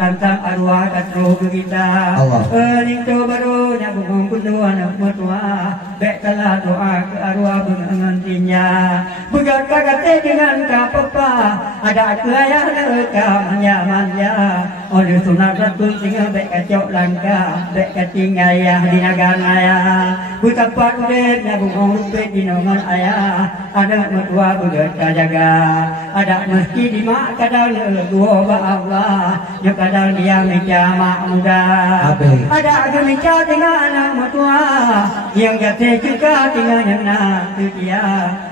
tentang arwah katruh kita. Ning tu baru nyabung kedua nak mertua. Bek telah doa ke arwah bengantinya. Begat kagate dengan kapapa. Ada aku ayah leka manja-manja. Oleh sunat ratul singa bek kacok langka. Bek kating ayah di nagan ayah. Betapa udet nyabung rupet di nongan ayah. Ada mertua begat kajaga. Ada meski di mak kadang dua ba Allah. Yo kadang dia meja mak muda. Ada agak meja dengan anak mertua. Yang jatuh juga tinggal yang nak dia.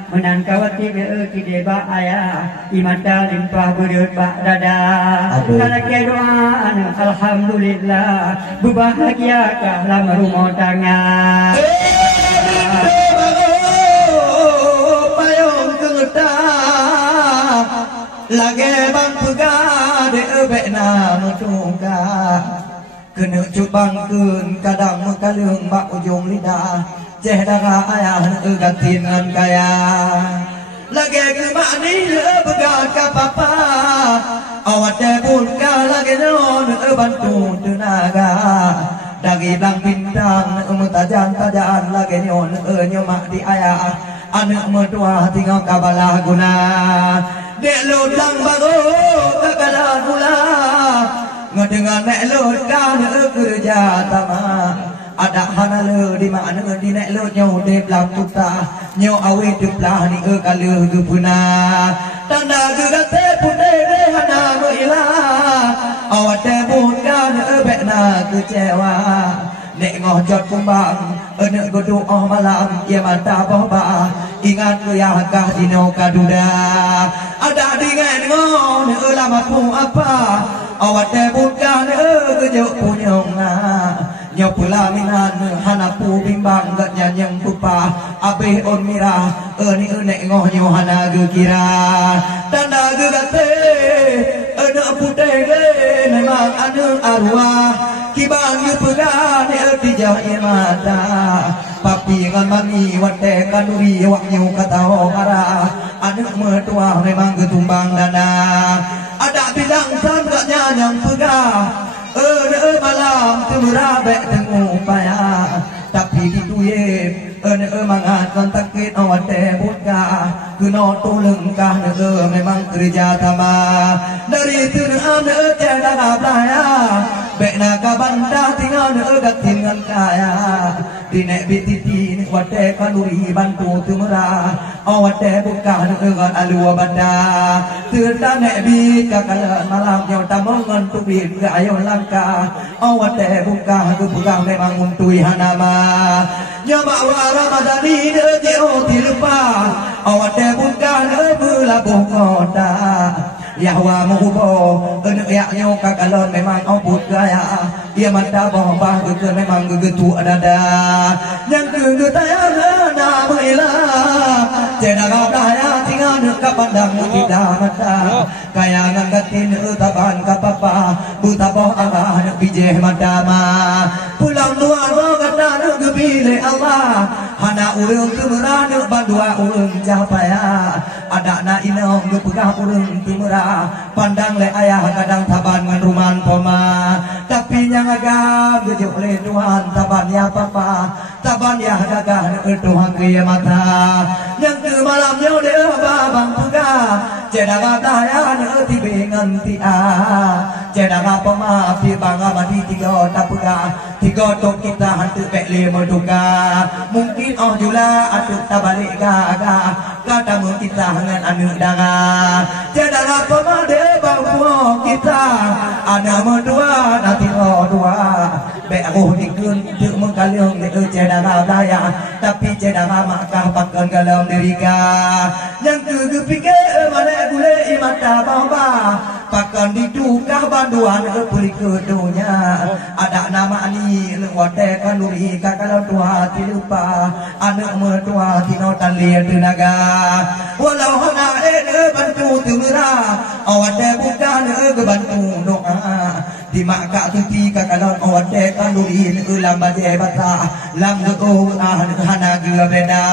Menan kawat tidak ba ayah. Di mata limpah berut bak dada. Kalau ke doa alhamdulillah. Berbahagiakah lama rumah tangga. Payung kegetah. Lagi bang pegah de bekna mentungka. Kena cubang kun kadang mekalung bak ujung lidah. Ceh darah ayah ganti dengan kaya. Lagi kemak ni begat ke papa. Awak tebulka lagi non bantu tenaga. Dari belang bintang metajan-tajan lagi non nyomak di ayah. Anak mertua tinggal kabalah guna. Dek lodang baru kekalah gula. Ngedengar nek lodang kerja tamah. Ada hanale di mana di nek lo nyo de blam tuta nyo awe de blah ni kala gepuna tanda gegate pune de hana meila awat de bukan bekna kecewa nek ngojot kumbang nek godo oh malam ia mata boba ingat ku ya kah dino kaduda ada dengan ngon lama pu apa awat de bukan kejo punyonga nyo pula minan hanapu bimbang gak nyanyang pupa abe on mira ni nek ngoh nyo hana gekira tanda gegate ene putih ge memang anu arwah kibang yu pegan tijah mata papi ngan mami wate kanuri wak nyu kata hara anu mertua memang getumbang dana ada bilang san gak nyanyang pegah malam temera bek tengok payah tapi gitu ye mangat kontakit awat buka kuno tolong kah memang kerja tambah dari tunam tiada playa bek naga banda tinggal gatingan kaya di nek bititi wate kanuri bantu temera awat buka dengan alua banda terdan nek bi kakal malam yang tamongan tubin ke ayo langkah awat buka kebuka memang untui hanama nyama Ramadani de o tilpa awat buka belabuh kota Yahwa mubo ene yaknyo kakalon memang obut gaya ia mata bombah ke memang gegetu adada yang gegetaya na meila cena gaya tinggal dekat pandang tidak mata kayangan gatin utaban kapapa buta boh arah bijeh madama pulang luar mo kata gebile Allah hana urang temera bandua urang capaya ada na inong gepegah urang temera pandang le ayah kadang taban ngan ruman poma tapi yang agak gejuk le Tuhan taban ya papa taban ya gagah Tuhan ke mata yang ke malamnya de babang puga cedang daya tibe nganti cedang poma pi bangga mati tiga tapuga tiga tok kita hantu bek le meduga mungkin oh jula atuk tabalik gaga kata mun kita hangan anu daga cedang poma de bangku kita ada medua nanti dua bek aku dikun tu mengkaliung de cedang daya tapi cedang makah pakan galam derika yang kegepike mana gule imata bamba pakan didukah banduan beli kedunya ada nama ani wate kanuri kakal tua tilupa anak mertua tino talir tenaga walau hana bantu temera awate bukan bantu doa di maka tuti kakalon awate kanuri ulam baje bata lam go hana gua beda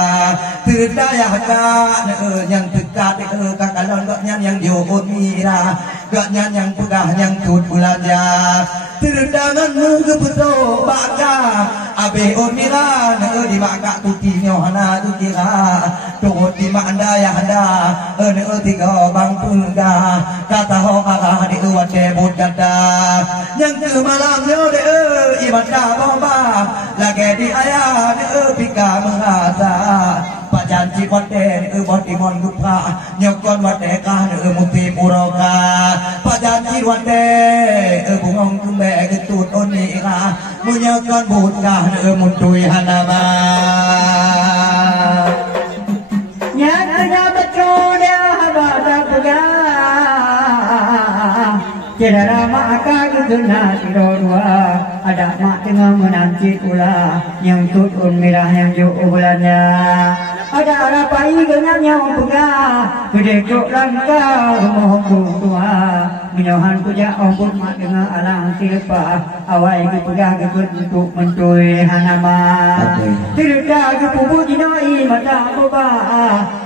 terdaya ka yang dekat kakalon yang diokot mira gak yang pegah yang tut belanja terdangan kebetul baka abe omira di maka tuti nyohana tukira tut di manda ya handa tiga bang pengga kata ho arah di uat debut gada yang ke malam yo de ibadah bomba lagi di ayah pika merasa Pak janji kote boti mon gupa nyokon wate kah muti puroka Pak janji wate bungong kumbe getut oni ka munyokon buka muntui hanama nyatanya betul dia habada pega Cedera maka guna dua ada mak tengah menanti pula yang tutun merah yang jauh bulannya ada rapai dengan yang pegah gede cok langka rumah tua menyohan puja ombud mak tengah alang silpa awai ke pegah ke untuk mentui hanama tidak ke pupu jinoi mata boba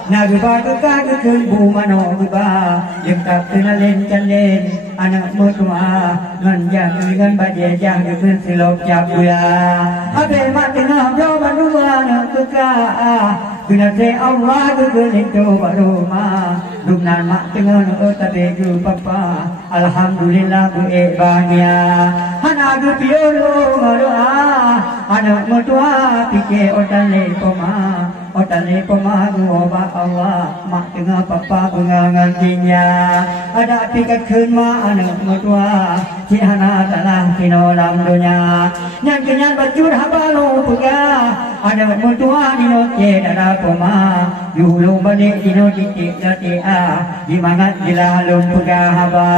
nagba ke kag ke bu mano boba yang tak kenalen calen anak mutua nganjang dengan badai jang dengan silop cabula abe mak tengah bro manua nak keka guna se Allah gegenin tu baroma dumnan mak tengah nak tabe gu papa alhamdulillah bu bahagia hana gu piolo maroa anak mutua pike otale poma gu oba Allah mak tengah papa bengangan dinya ada pikat kun ma anak mutua cihana talah kinolam dunia yang kenyan bacur habalo pega anak mutua dino dara poma yulung balik dino titik a di mangat gila lum pega haba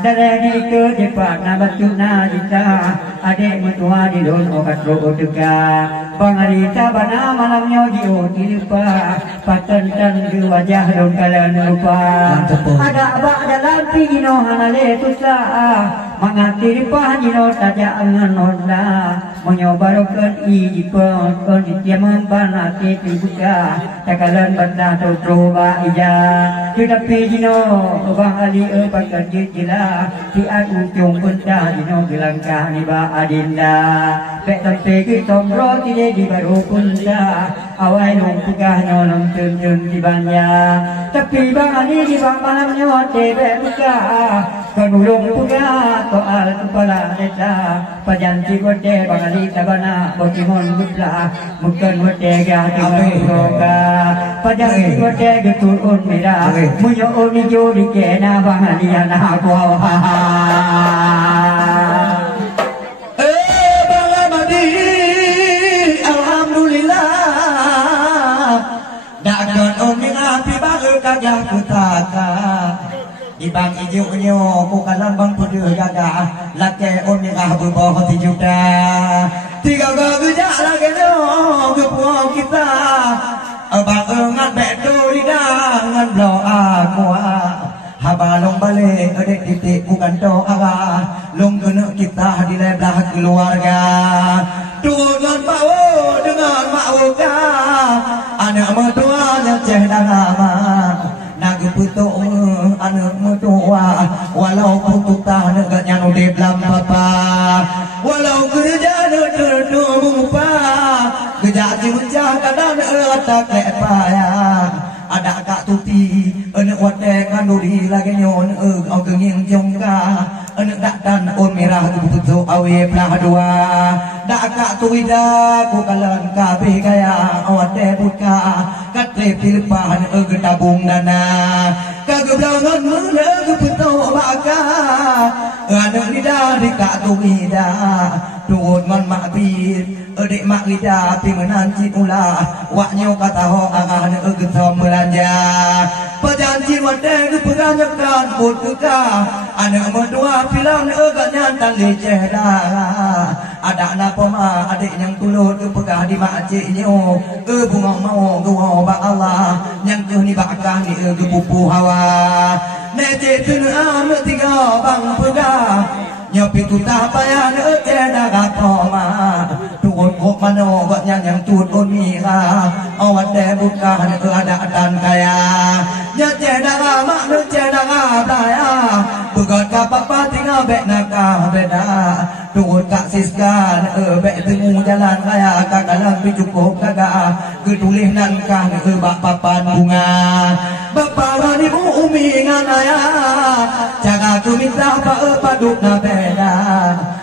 dare di ke jepat na bacuna jita adik mutua di don okat ro tega bangari tabana malamnya di lupa paten dan ke wajah don kalian lupa ada bak dalam pino hanale tusa mangati pahino saja angan onda menyobarokan ijipon kon diam banate tibuka takalan banda to troba ija tetapi dino bang ali pakai jila ti aku jong benda dino gelangka ni ba adinda pek tempe ki tomro ti di baru punta awai nong pegah nyolong tun di banya tapi bang ali di bang malam nyote be buka kon ulung pegah to al kepala desa pajanti kote bang ali tabana bokimon gupla bukan kote ga dengan roga pajanti kote geturun mira munyo oni jodi kena bang ali ana ko ha kagak kutaka ibang ijo-nyo ko kalan bang pudu gaga lake oni kah berboh tijuda tiga gaga lagi no kepuang kita abang ngan bedo lidangan blo aku habalong balik adek titik bukan doa long kena kita di lebelah keluarga dengan mau dengan mauga anak mertua yang cehdah lama nak putuk anak mertua walau putuk tah nak nyano de blam papa walau kerja nak terdu mupa kerja cinta kadang tak lepaya ada kak tuti anak wate kanduri lagi nyon au kenging jongga anak dan on merah tu awe plah dua dak kak tuida ku kalan kabeh kaya wate buka katre pilpan gedabung dana kageblangan mule kepeto baka anak lidah di kak tuida tuun ngan makbir adik mak ida pimenan cipula waknyo kata ho arah ne getom belanja pajanji wate keperanyakan put keka anak berdua filam agaknya tali cehda ada anak pema adik yang tulut kepegah di makciknyo bunga mau gua ba Allah yang ke ni bakah ni pupu hawa nece tuna am tiga bang pegah nyopi tutah payah cehda gapoma tuut kok mano gaknya yang tutun mira awat de buka ada dan kaya nya cehda mak cehda playa bek nakah beda turut kak siskan bek temu jalan raya kakalang cukup kagak ketulih nankah bak papan bunga bapak ibu umi nganaya cara ku minta paduk na beda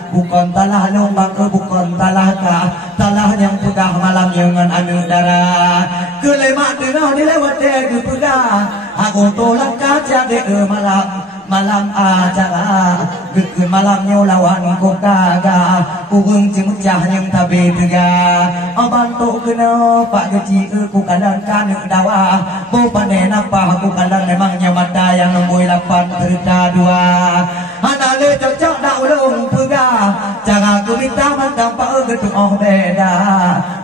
bukan talah lombang bukan talah kah talah yang pegah malam yang anu darah kelemak dengar dilewat ke pegah aku tolak kaca de malam acara geun malamnya lawan ku kagak urang cemecah yang tabe tega bantu kena pak geci ku kalan kan dawa bo pandai napa ku kalan memangnya mata yang nombor 8 terda 2 ana le cocok dak ulung pega cara ku minta mantap pak getu oh beda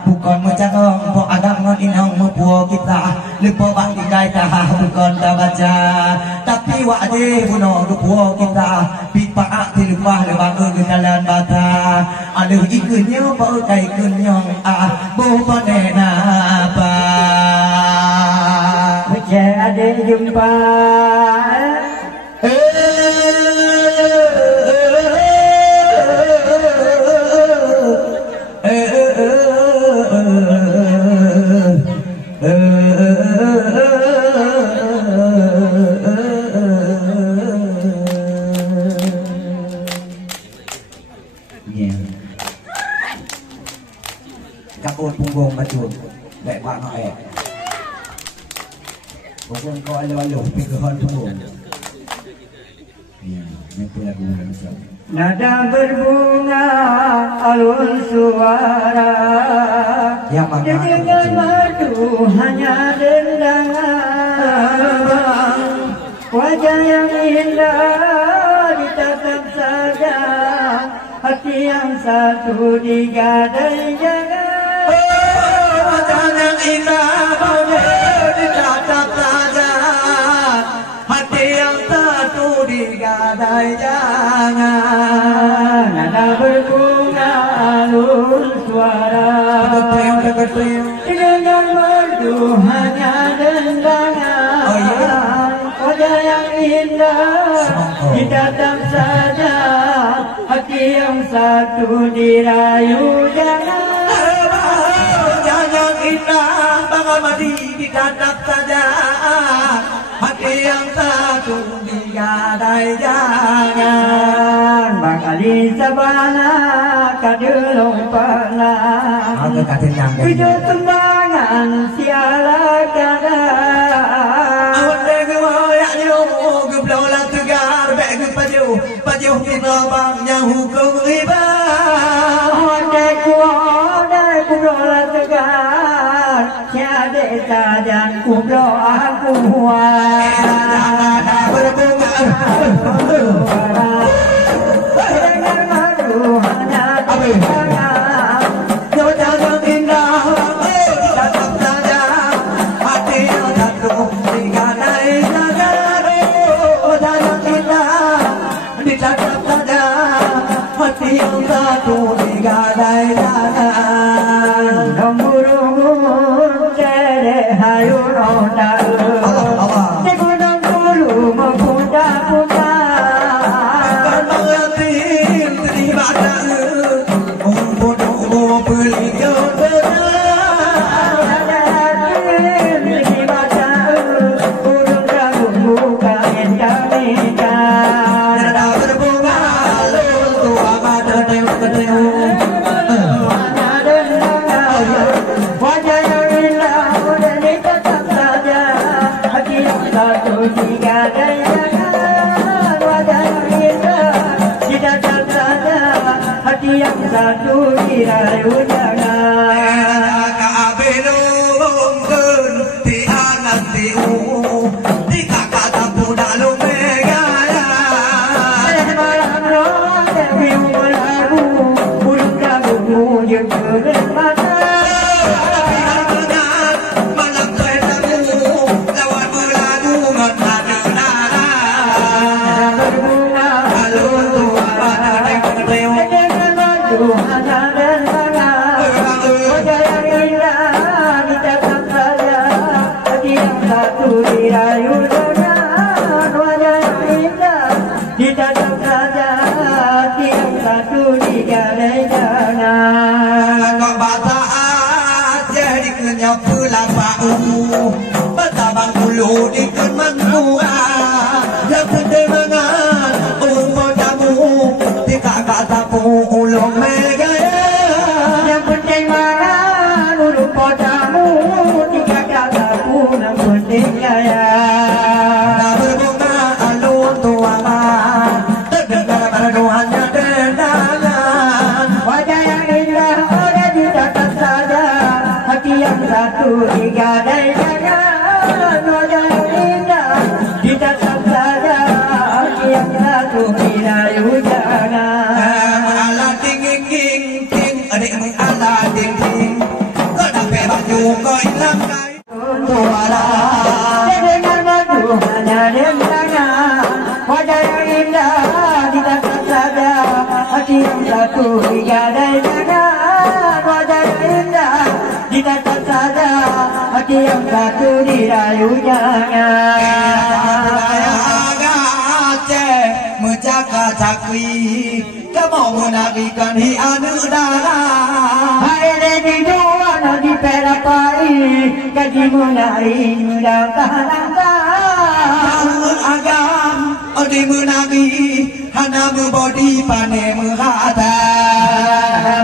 bukan mencarong po agam ngon inang mepuo kita lupa bak dikai tah bukan dah baca tapi wade buno kepuo kita pipa ti lupa lebang ke jalan bata ada ikunya pa kai kunyong bo panena apa ada jumpa kapun punggung bacun lek pak noe punggung kau alu-alu pinggan punggung ya itu lagu macam nada berbunga alun suara yang mana dengan madu hanya dendangan wajah yang indah ditatap saja hati yang satu digadai jaga wajah yang indah ditatap saja hati yang satu digadai jangan nada berbunga alun suara dengan merdu hanya dendangan wajah yang indah ditatap saja hati yang satu dirayu jangan indah bangga mati ditatap saja hati yang satu digadai jangan Bang Ali Sabana kadelong pala Video tembangan siala kada awak dengar yak yo geblau la tegar bek ge pajuh kita bang yang hukum riba ku dola tegar tiada sajan ku doa ku berbunga dengan madu hanya dengangan jangan indah ditatap saja hati yang satu digadai jangan jangan indah ditatap saja hati yang satu digadai jangan nomor cere hayu ronda di gunung bulu memuda-muda kan mengerti terima kasih bodoh beli yang satu dirayu jangan kabelong gen ti anak tiu di kakak tapu dalu megaya malam roh dewi melagu burung dagumu yang bermata biar mengat malam sedamu lawan melagu ngon ada nara berbunga alun tua pada teu Tuhan dan tangan wajah yang indah Batabang ulu ikut menua yang sedih mengan umur tamu tidak katamu ulung megaya yang penting mangan ulu potamu tidak katamu yang penting gaya berbunga alun tuangan terdengar perduannya dendangan wajah yang indah ada di tatap saja hati yang satu digadai jangan wajah yang indah di tatap saja hati yang satu dirayu jangan ala ting ting ting adik mengala ting ting kau dapat baju kau hilang kai suara dengan madu hanya dengangan wajah yang indah di tatap saja hati yang satu digadai jangan wajah yang indah di tatap saja hati yang satu dirayu jangan menjaga takwi kamu menabikan hi anu darah hai di dua di perapai kaji menari mudah tahan Namun agam odi menabi hana bodi pane menghata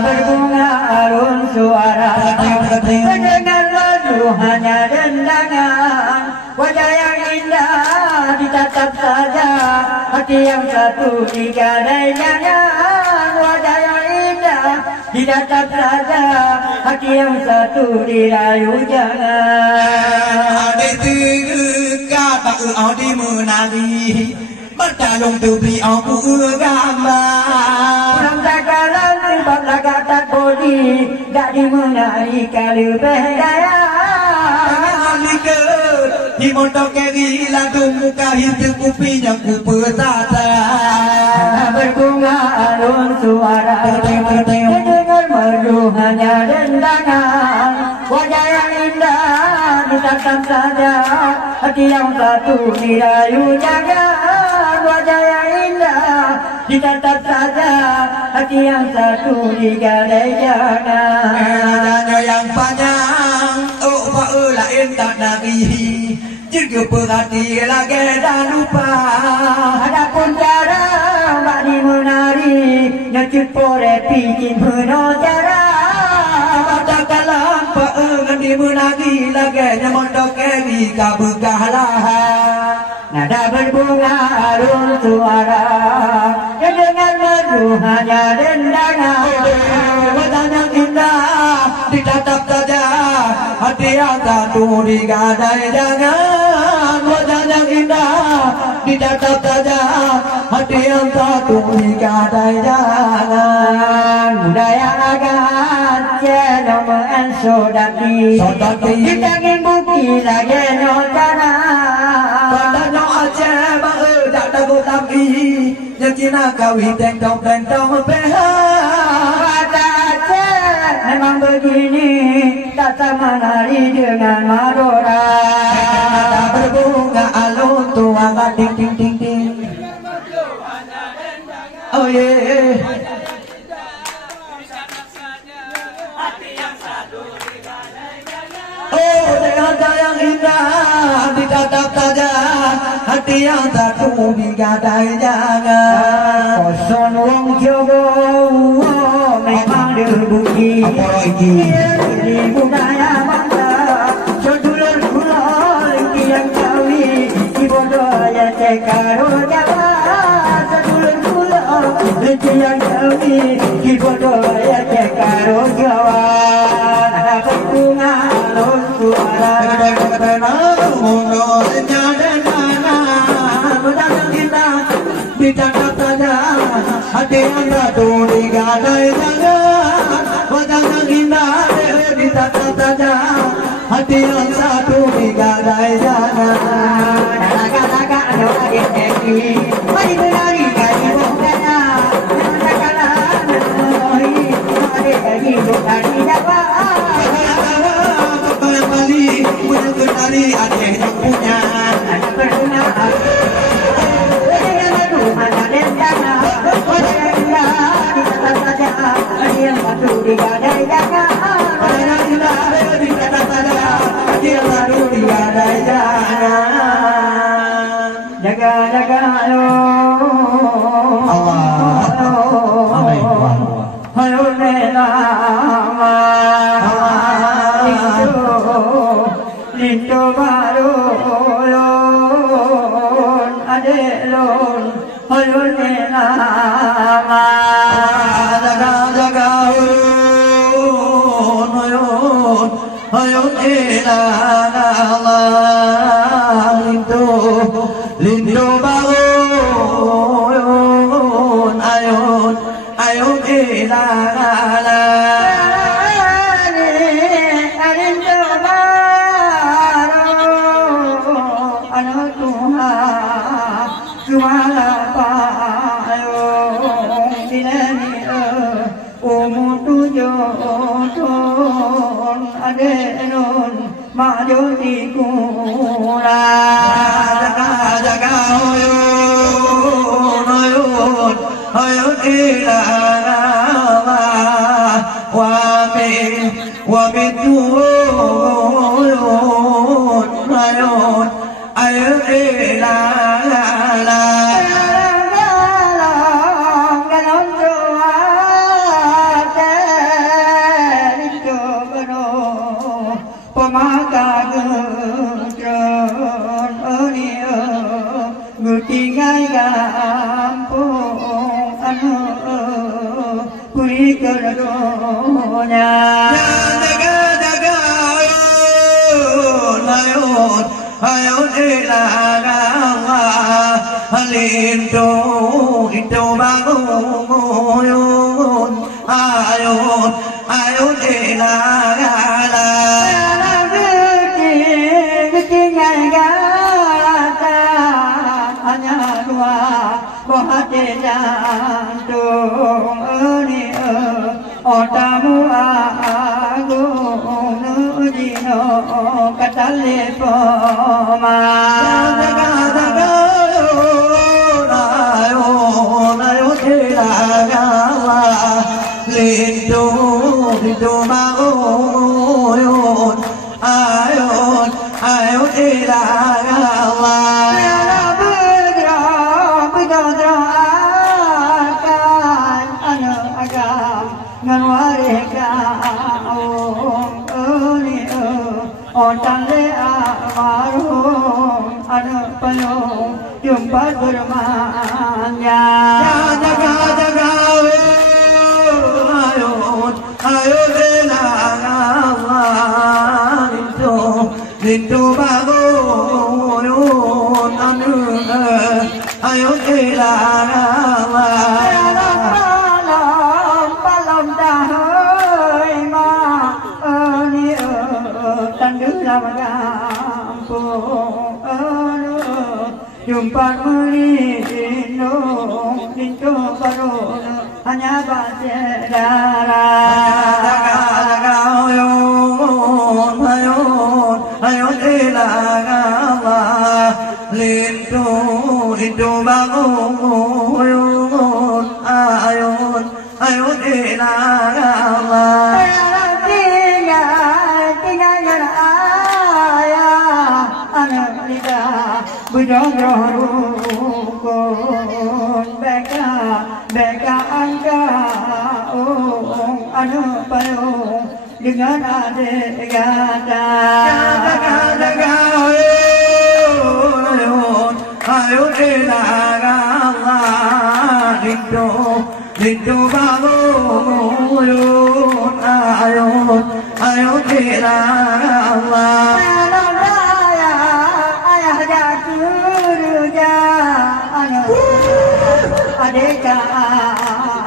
berbunga arun suara mendengar lagu hanya dendangan wajah yang indah ditatap saja hati yang satu digadai jangan wajah yang indah ditatap saja hati yang satu dirayu jangan ade tega tak odi menabi bertalung tubi aku gambar Orang takaran sebab lagak bodi tak dimenari kalau berdaya Alika di montok keri lagu muka hidup kupinya ku petata berbunga alun suara mendengar merdu hanya dendangan wajah yang indah ditatap saja hati yang satu dirayu jangan wajah yang indah ditatap saja hati yang satu digadai jangan yang panjang oh lain tak nabi juga perhati lagi dah lupa adapun cara mak di menari nyucut pore pijin meno cara tak kalah dengan di menari lagi nyamondok keri kabukahlah nada berbunga arun suara dengan merdu hanya dendangan wajah yang indah ditatap saja hati yang satu digadai jangan wajah yang indah ditatap saja hati yang satu digadai jangan budaya agak ceno mensodati kita ingin bukti lagi no cara pada no aja bae dak dago tapi yang Cina kawin tentong peha memang begini tata menari dengan madora berbunga alun tuang ting ting ting ting oh yeah oh wajah yang indah ditatap saja hati yang satu digadai jangan Koson wong Jogo memang terbukti di budaya bangsa sedulur kulon yang kawi di bodoh ya cekaro jawa sedulur kulon yang kawi di bodoh ya cekaro jawa ada berbunga alun suara ditatap saja hati yang satu digadai jangan wajah yang indah ditatap saja hati yang satu digadai jangan Naga-naga no agi-agi mari menari kaji bongkanya Naga-naga no agi-agi bukan dapat Kau yang Bali punya kenari Aceh yang punya ada berguna dengan madu mana dendana wajah yang indah ditatap saja hati yang satu digadai jangan wajah yang indah ditatap saja hati yang satu digadai jaga jaga yo Allah hayo ne lama lindo baru yon ade lon hayo ne lama jaga jaga yon hayon ilala lindo bayon ayon ayon ilala lindo baro ano tuha kumala payo dinani umutu joton adenon majo di kura jaga hoyon hoyon ilala wa min hoyon ayon ayon ilala tinggal kampung anu puri kerdonya jaga jaga ayon ayon ilala lindo lindo bangun ayon ayon ilala jantung ini otamu agung nujino katale poma jaga jaga ayon ayon ilala lindo lindo bangun ayon ayon ilala Otale amarum anu payung jumpa bermanja jaga jaga ayon ayon ilala lindo bagon anu ayon ilala palam dahoi ma ani tandu kampung jumpa melino lindo baron hanya basedara jaga ayon ayon ayon ilala lindo lindo bagon ayon ayon ilala Budorukun beka angka anu payung dengan adik gada jaga ayon ilala lindo bagon ayon ayon ilala adeka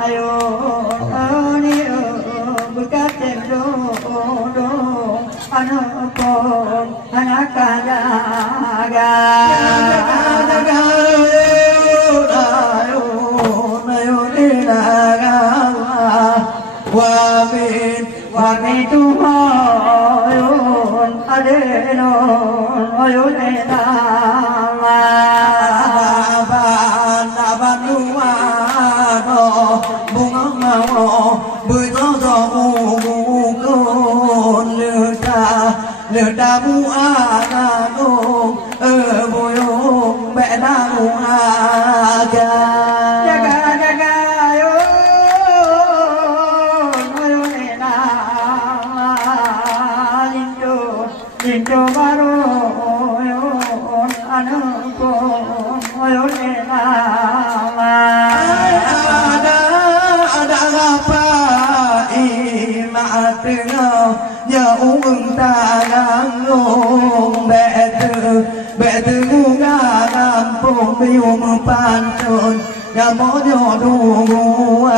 ayon ani bukat tendo anu pon anak kadaga jaga ayon ayon ilala wa min tuhayon adenon ayon ilala bunga ngao bơi gió gió mù cồn lửa đà mu a na ngô bồi mẹ na nhớ uống ta đang ngôn bẹ từ ngu ga làm phong bị ôm pan trơn nhà mó nhỏ đủ ngu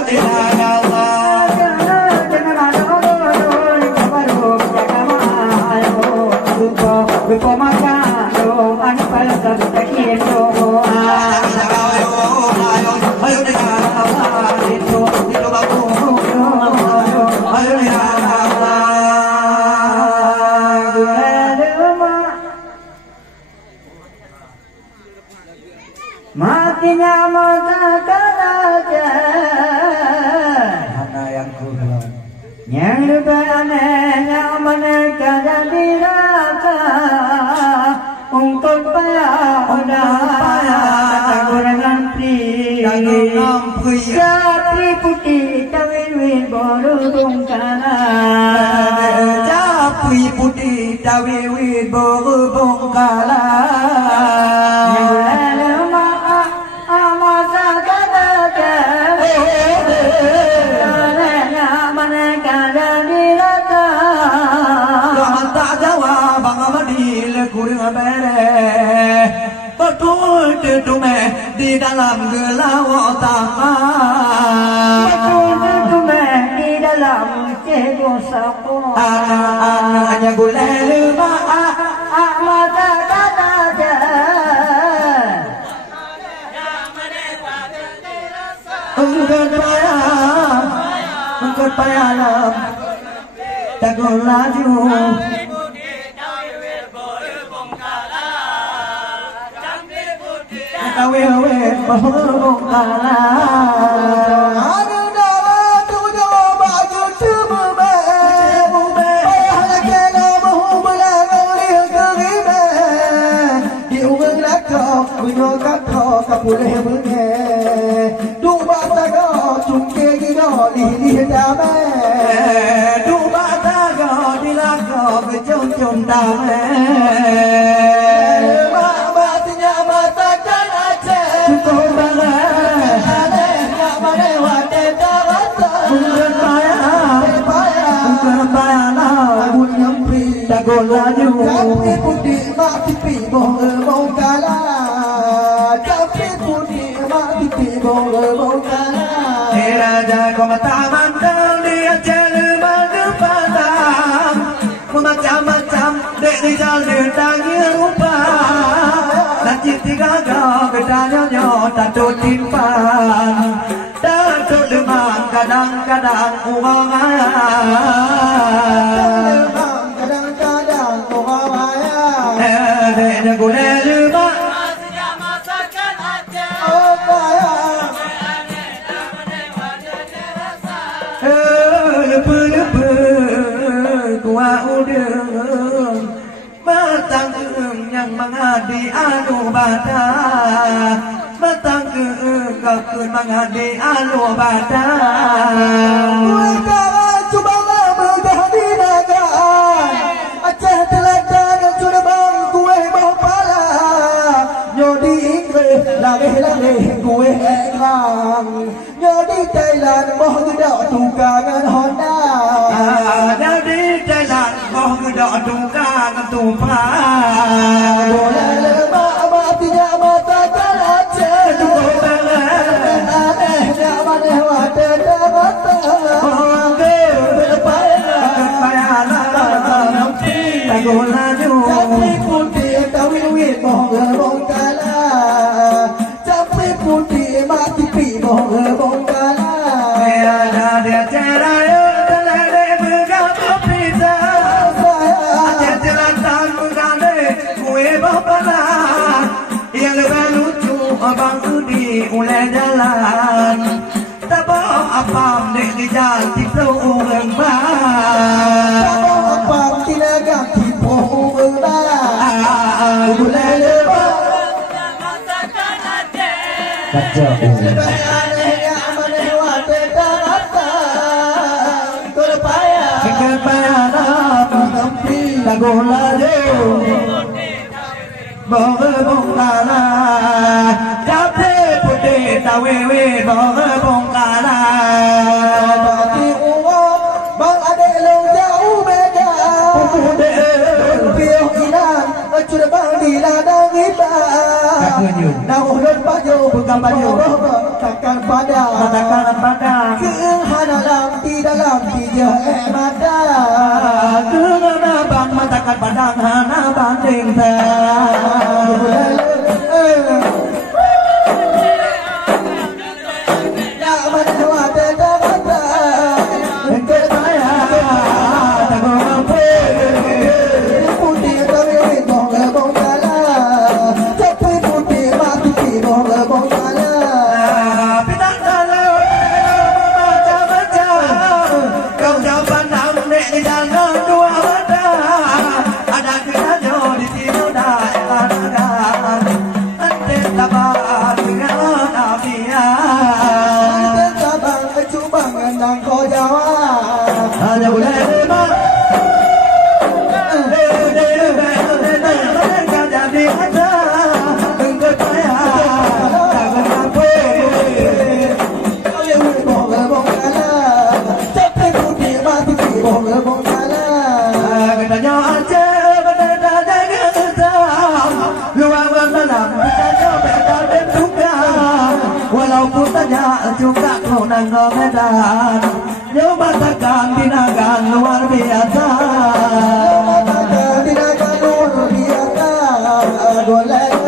Ayo Matinya masa keraja Mana yang ku gelar yang lebannya mereka jadi rasa untuk payah Japri putih tawin baru bongkala Japri putih tawin baru bongkala Betul tume di dalam gelawak tangan. Betul tume di dalam kedosaku. Anak-anaknya gulai lima mata kata Engkau payah tak laju. Awe bongkala Anu dalam tujuh baju cuma Ayah kena mahu belangang lihat kerime Diurang lakak punya kakak kapuleh bunge Dua taga cungke gino lih damai Dua taga di lakak kecung-cung damai Jampi putih mati pi bongkala Jampi putih mati pi bongkala Raja kau mata mandang dia jelma depan macam-macam dek rijal dia rupa Nanti tiga kau bedanya tak timpang Datuk lemang kadang-kadang uang Dek gulai lima Masih masakan aja Lepa-lepa kuah udang Matang yang mengadi anu bata Matang kakun mengadi anu bata Kuih kawan cuba mudah dinagaan Aceh teladan sudah bang kuih bau pala Nyodi Inggris lari-lari kuih eklang Nyodi Thailand moh gedak tukangan Honda Nyodi Thailand moh gedak tukangan tumpang Boleh lemak matinya mata kalace Tukau tangan anehnya maneh wadah mata Tago laju Jampi putih tawin bongkala Jampi putih mati pi bongkala Ada dia ceraya telede bergabung pizza Ada jelantang bergade kue bapala Yang lebih lucu abang Udi ulai jalan Tabang apam dek di jalan tipu orang bang Tabang apam tinaga tipu orang bang Gulai lemak masakan aja Kacau Lebih aneh yang maneh wadah datang Kau payah Kau payah nak mengempi Tago laju Bongkala Jampi putih tawewe bongkala Bati uang bang adek lo jauh beda Piuh inan Cura bang di ladang ibat Nauh dan baju bukan baju Takkan pada Kehan alam di dalam tiga mata Kehan abang matakan padang hana banding Putih kau pun tanya juga kau nangga medan. Yo masakan dinagan luar biasa. Dinagan luar biasa. Golek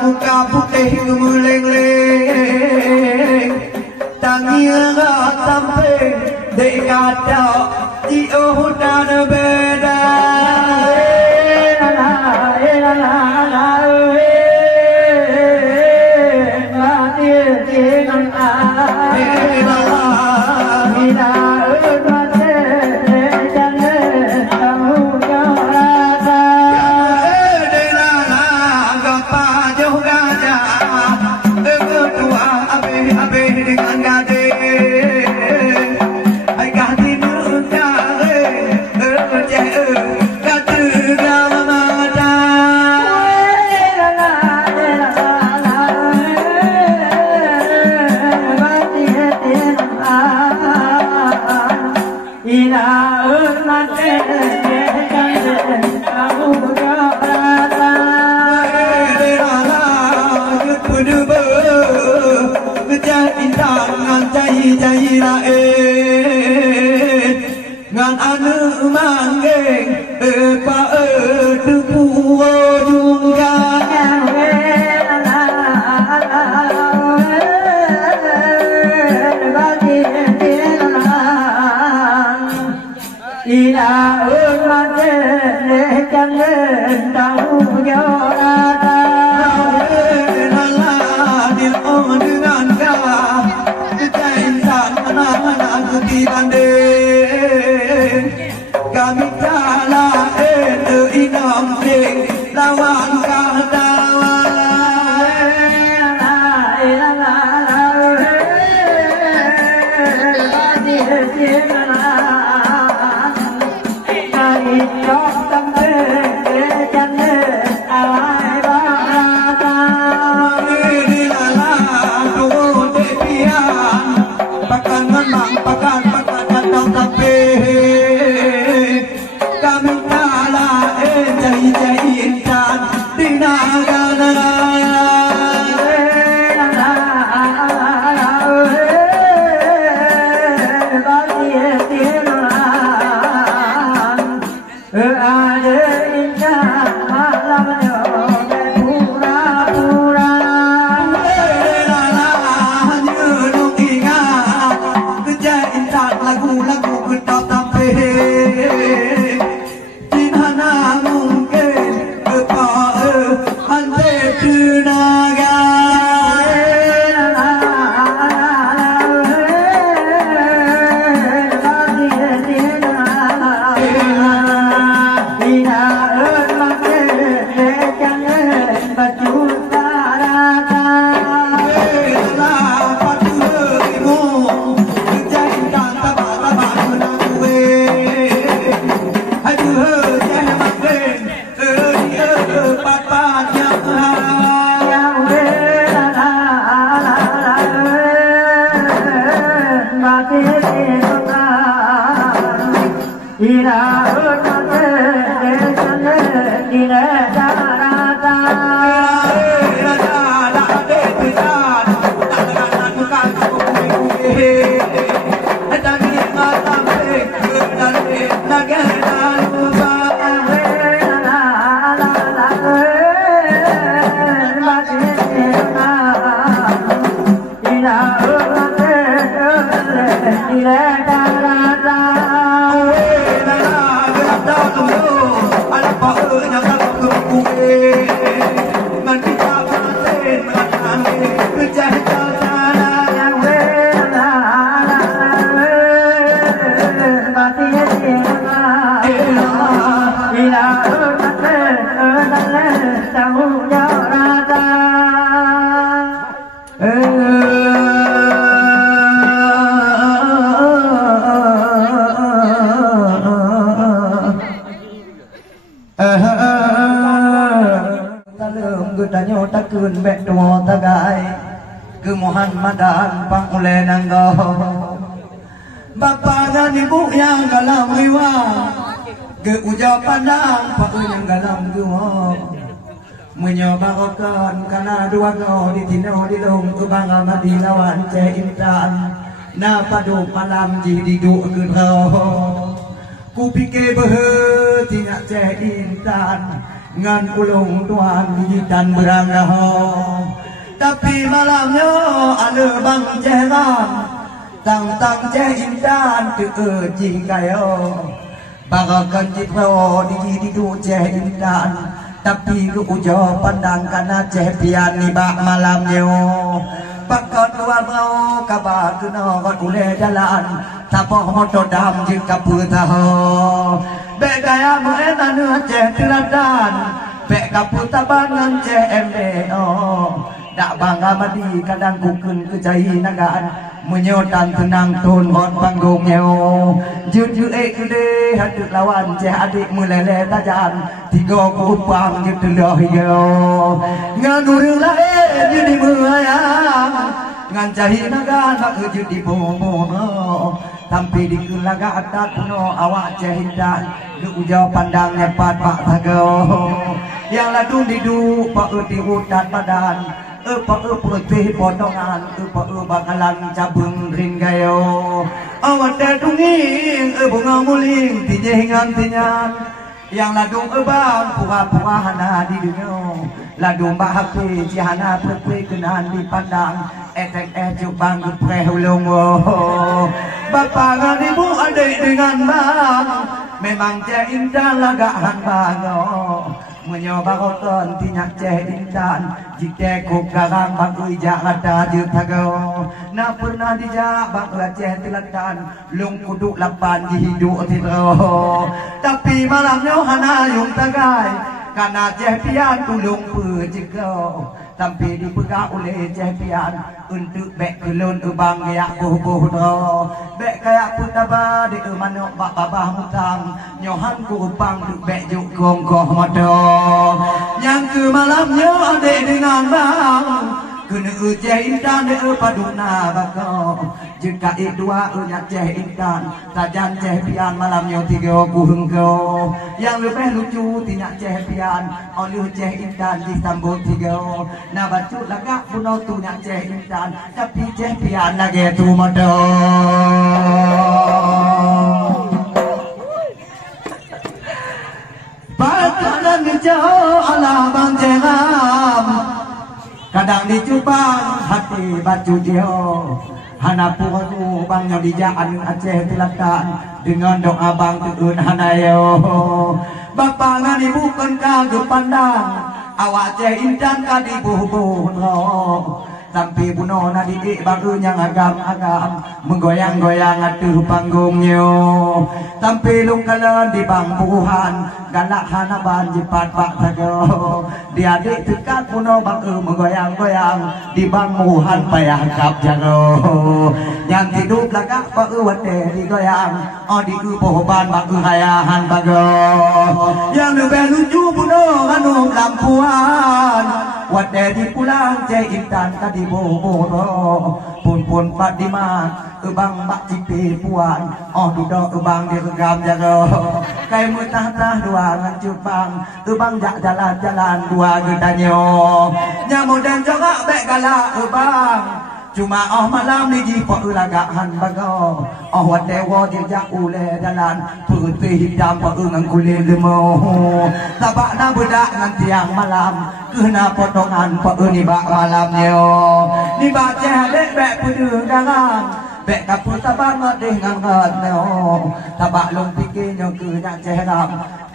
muka putih meleng-leng tangnya sampai dek kata di dan beda dengan ina mate jangan tahu rata rala yupudu be kerja intan ngan cai la ngan anu manggeng pa tu puo juga ina mate jangan tahu rata rala dil on dengan ka kerja intan anak-anak di banding kami kala inam ding lawan kadawa takun be tuwa tagai ke Muhammadan pangule nanggo bapa dan ibu yang galam riwa ke ucapan pandang pak yang galam gua menyobakan karena dua go di tino di lung ke bangga mati lawan ce intan na padu malam jadi du ke ku pikir tidak ce intan ngan ulung tuan di dan berangah tapi malamnya ada bang ceram tang intan ke jingkayo bagakan jipro di du intan tapi ku ujo pandang kana pian ni bak malamnya pakot luar mau kabar kena kot ule jalan tapoh motor dam jing kapur taho begaya mu'en anu teladan bek kapur tabangan MDO dak bangga madi kadang kukun kejai nagaan menyodan tenang tun hot panggung nyeo jujur kude hadut lawan adik mulele tajan tiga kupang jutu loh yo nganur lae jadi melayang ngan cahi nagaan mak judi bomo Tampi di kelaga atat no awak cehindan du ujau pandang nyepat pak tago yang ladung didu pak uti hutan badan pak putih potongan pak bakalan cabung ringgayo awak tedunging bunga muling tinjengan tinyan yang ladung ebang pura-pura hana di dunia ladung bahapi jihana putih kenan dipandang etek jubang gepreh ulung bapak dengan ibu adik dengan bang memang ceh indah lagahan bango menyoba koton tinyak ceh indan jite kuk garang bang ujak ada jutago na pernah dijak bang ceh tilatan lung kuduk lapan dihidup tiro tapi malamnya hana yung tagai karena ceh pian tulung pejego sampai dipegang oleh ceh pian untuk bek kelon ubang kayak buh-buh do bek kayak putaba di manuk bak babah mutang nyohan ku ubang duk bek juk gonggoh modo yang ke malamnya adik dengan bang kena ceh intan de paduna bako jika dua unya ceh intan sajan ceh pian malamnya tiga kuhengko yang lebih lucu tinyak ceh pian oleh ceh intan disambut tiga na bacu lagak puno tunyak ceh intan tapi ceh pian lagi tu modo bakalan jauh ala bang jengam kadang dicubang hati baju dia hana puru bang yang dijaan Aceh Selatan dengan doa bang teun hanayo bapak ngan ibu kan kagak pandang awak Aceh indan kadi buh-buh sampai buno na didik baru yang agam-agam menggoyang-goyang atuh panggungnya sampai lungkalan di bangpuhan galak hanaban jipat pak tago diadik tekat buno baru menggoyang-goyang di bangpuhan payah kap jago yang tidur lagak baru wate digoyang di upoban baru hayahan bago yang lebih lucu buno anu lampuan wate di pulang ceh intan tadi bobo pun pak dimak ubang mak cipi puan duduk ubang di regam jago kai mutah-tah dua ngancupang ubang jak jalan-jalan dua gedanyo nyamu dan jogak bek galak ubang cuma malam ni jipok ulagahan bago wate wo jejak ule jalan putih hitam pak ngan kulit lemo tabak na bedak ngan tiang malam kena potongan pak ni bak malamnya ni bak cedek bek pedeng garang bek kapur tabak ngadeh ngan tabak long pikirnya kena ceram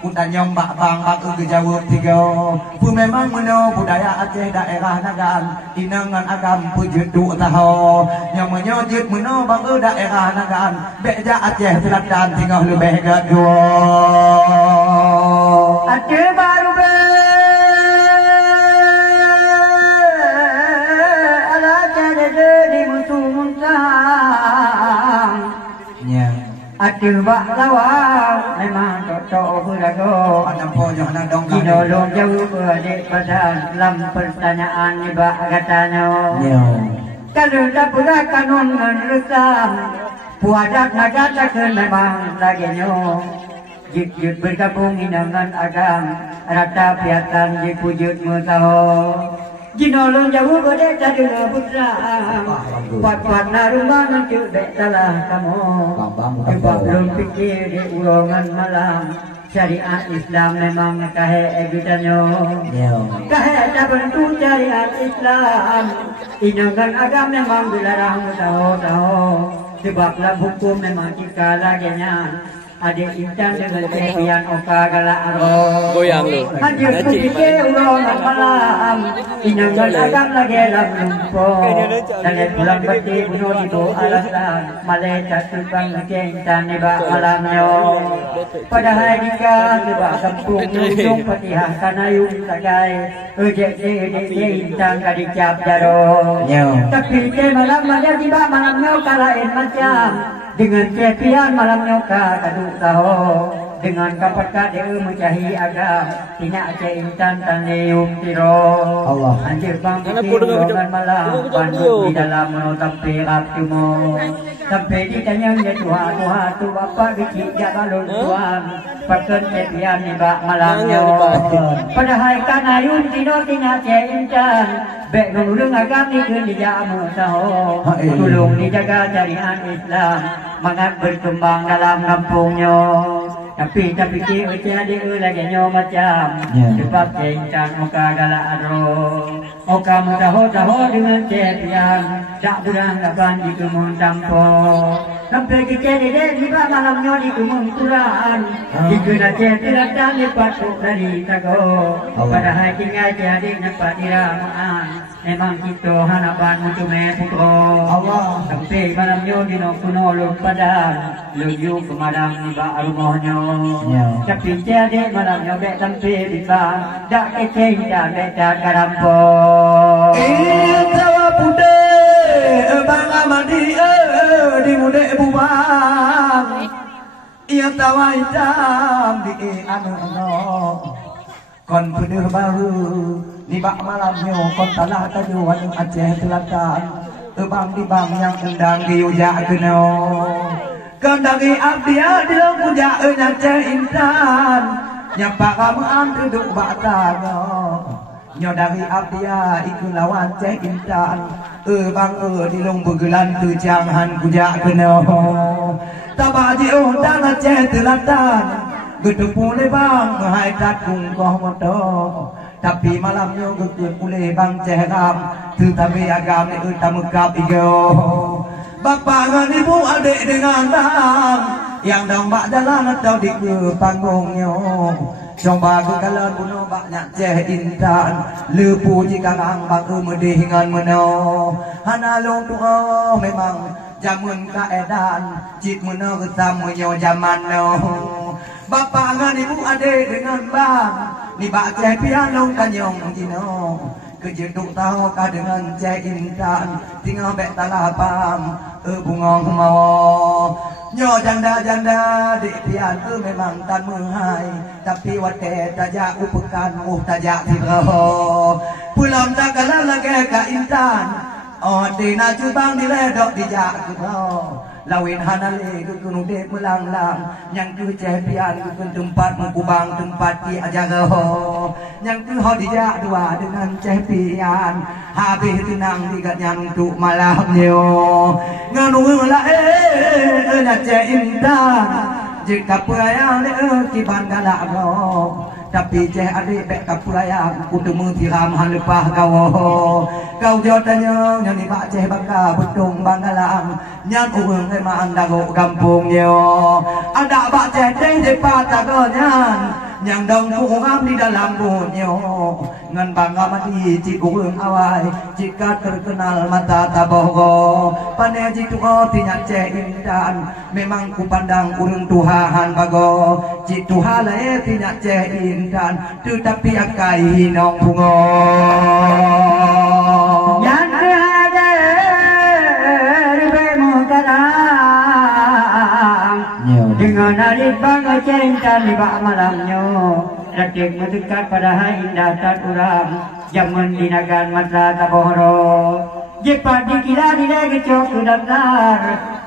udah nyombak bang aku kejawab tiga pu memang meno budaya Aceh daerah nagan inangan agam pujud du taho yang menyojit meno bang daerah nagan beja Aceh Selatan tinggal lebih gaduh Aceh baru be ala cede di musuh muntah Aceh bak lawang memang cocok berago Kinolong jauh berdek pada dalam pertanyaan ni bak katanya kalau tak pula kanon ngeresam puadak naga takkan memang laginya jid bergabung dengan agam rata piatan dipujud musaho Jinolong jauh berdek caduna putra Pat-pat narumah nanti dek salah kamu Sebab belum fikir di ulongan malam Syariat Islam memang kahe egutanyo Kahe tak bentu syariat Islam Inangan agam memang dilarang tahu-tahu Sebablah hukum memang jika laginya adik intan dengan kepian oka galak aro goyang lu hadir kudike ulongan malam inangan agam lagi dalam lumpo dan pulang beti bunuh itu alasan malai cakupang intan niba malamnya padahal jika niba kampung ujung patihah kanayung sagai ejek intan kadicap jaro tapi ke malam aja tiba malamnya kalain macam dengan kepian malam nyoka kaduk tahu dengan kapat dia mencahi agam tina aja intan tanleum tiro Allah anjir bang dengan malam bandung di dalam menotap perap tumo sampai ditanya dia tua tu bapak kecil jak balon tuang paken cepian ni bak malamnya padahal kan ayun tino tina aja intan bek nulung agam ni ke dijamu saho tolong dijaga jarian Islam mangat berkembang dalam kampungnya tapi kira dia lagi nyo macam sebab cincang muka galak adro muka taho dengan cepian tak berang kapan di kumun tampo sampai kita di malamnya di kumun Quran dikena cepian dan lepatuk dari tago padahal tinggal jadi nampak diramaan memang kita hanapan untuk mepukro Allah sampai malamnya di kuno lum padan luyu kemadang di bak rumahnya tapi jadi malamnya bek sampai di bang dak kecil dak bek dak karampo tawa pude bang amadi di mude buang ia tawa hitam di anu kon pude baru di bak malamnya kon talah tajuan Aceh Selatan bang di bang yang undang di ujak keno kendari abdia di long ujak Aceh Intan nyapa kamu duduk batang nyo dari abdia ikut lawan Aceh Intan bang di long bergelan tu jangan kujak keno tabaji undang Aceh Selatan gedung le bang hai tat kung koh moto tapi malamnya gekun ule bang ceram tetapi agam ni utamukap igo bapak dengan ibu adik dengan bang yang dambak jalan atau di ke panggungnya coba ke kalan puno banyak Aceh Intan lepu jika ngang bang medih dengan meno hana long tu memang jamun kaedan cik meno kesamunya zaman no bapak dengan ibu adik dengan bang ni bak Aceh pianong kanyong jino kejeduk tahu ka dengan Aceh Intan tinggal bek talapam bungong mau nyo janda dek pian memang tan menghai tapi wate tajak upekan tajak tiro pulam tagala lagi ka Intan dina jubang diledok dijak kuno lawin hanale kunu dek melang-lang yang ku cepian ku tempat mengkubang tempat di ajaroh yang ku hodijak dua dengan cepian habis tenang tiga yang untuk malamnya nganu la Aceh Intan jika perayaan kiban galak tapi ceh adik bek kapurayang ku temu tiram halepah kau jodanya nyanyi bak ceh baka betung banggalang nyan uang emang dago kampungnya ada bak ceh depa tagonyan yang dong kuam di dalam bunyo ngan bangga mati cik uang awai jika terkenal mata tabogo pane jitu tinya Aceh Intan memang ku pandang urung Tuhan bago cik Tuhan lae tinya Aceh Intan tetapi akai nong bungo yang ada bemu kadang dengan alit bang Aceh Intan di bak malamnya rakyat mendekat pada indah tak urang zaman dinagan mata tabohro jepat dikira dile kecok daftar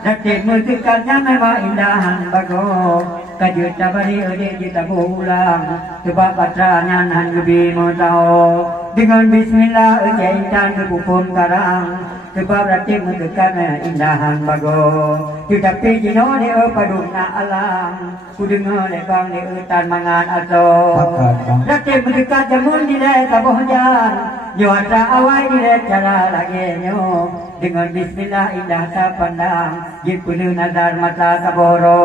rakyat mendekatnya memang indahan bago kajut tabari ode kita ulang sebab patranya nan lebih mau tahu dengan bismillah Aceh Intan berpupun karang sebab rakyat mendekatnya indahan bago tetapi jino dia paduna alam ku dengar lebang dia utan mangan atau rakyat mendekat jamun dile tabohjan Nyuara awal dile cara lagi nyo dengan bismillah indah tak pandang jipunu nazar mata saboro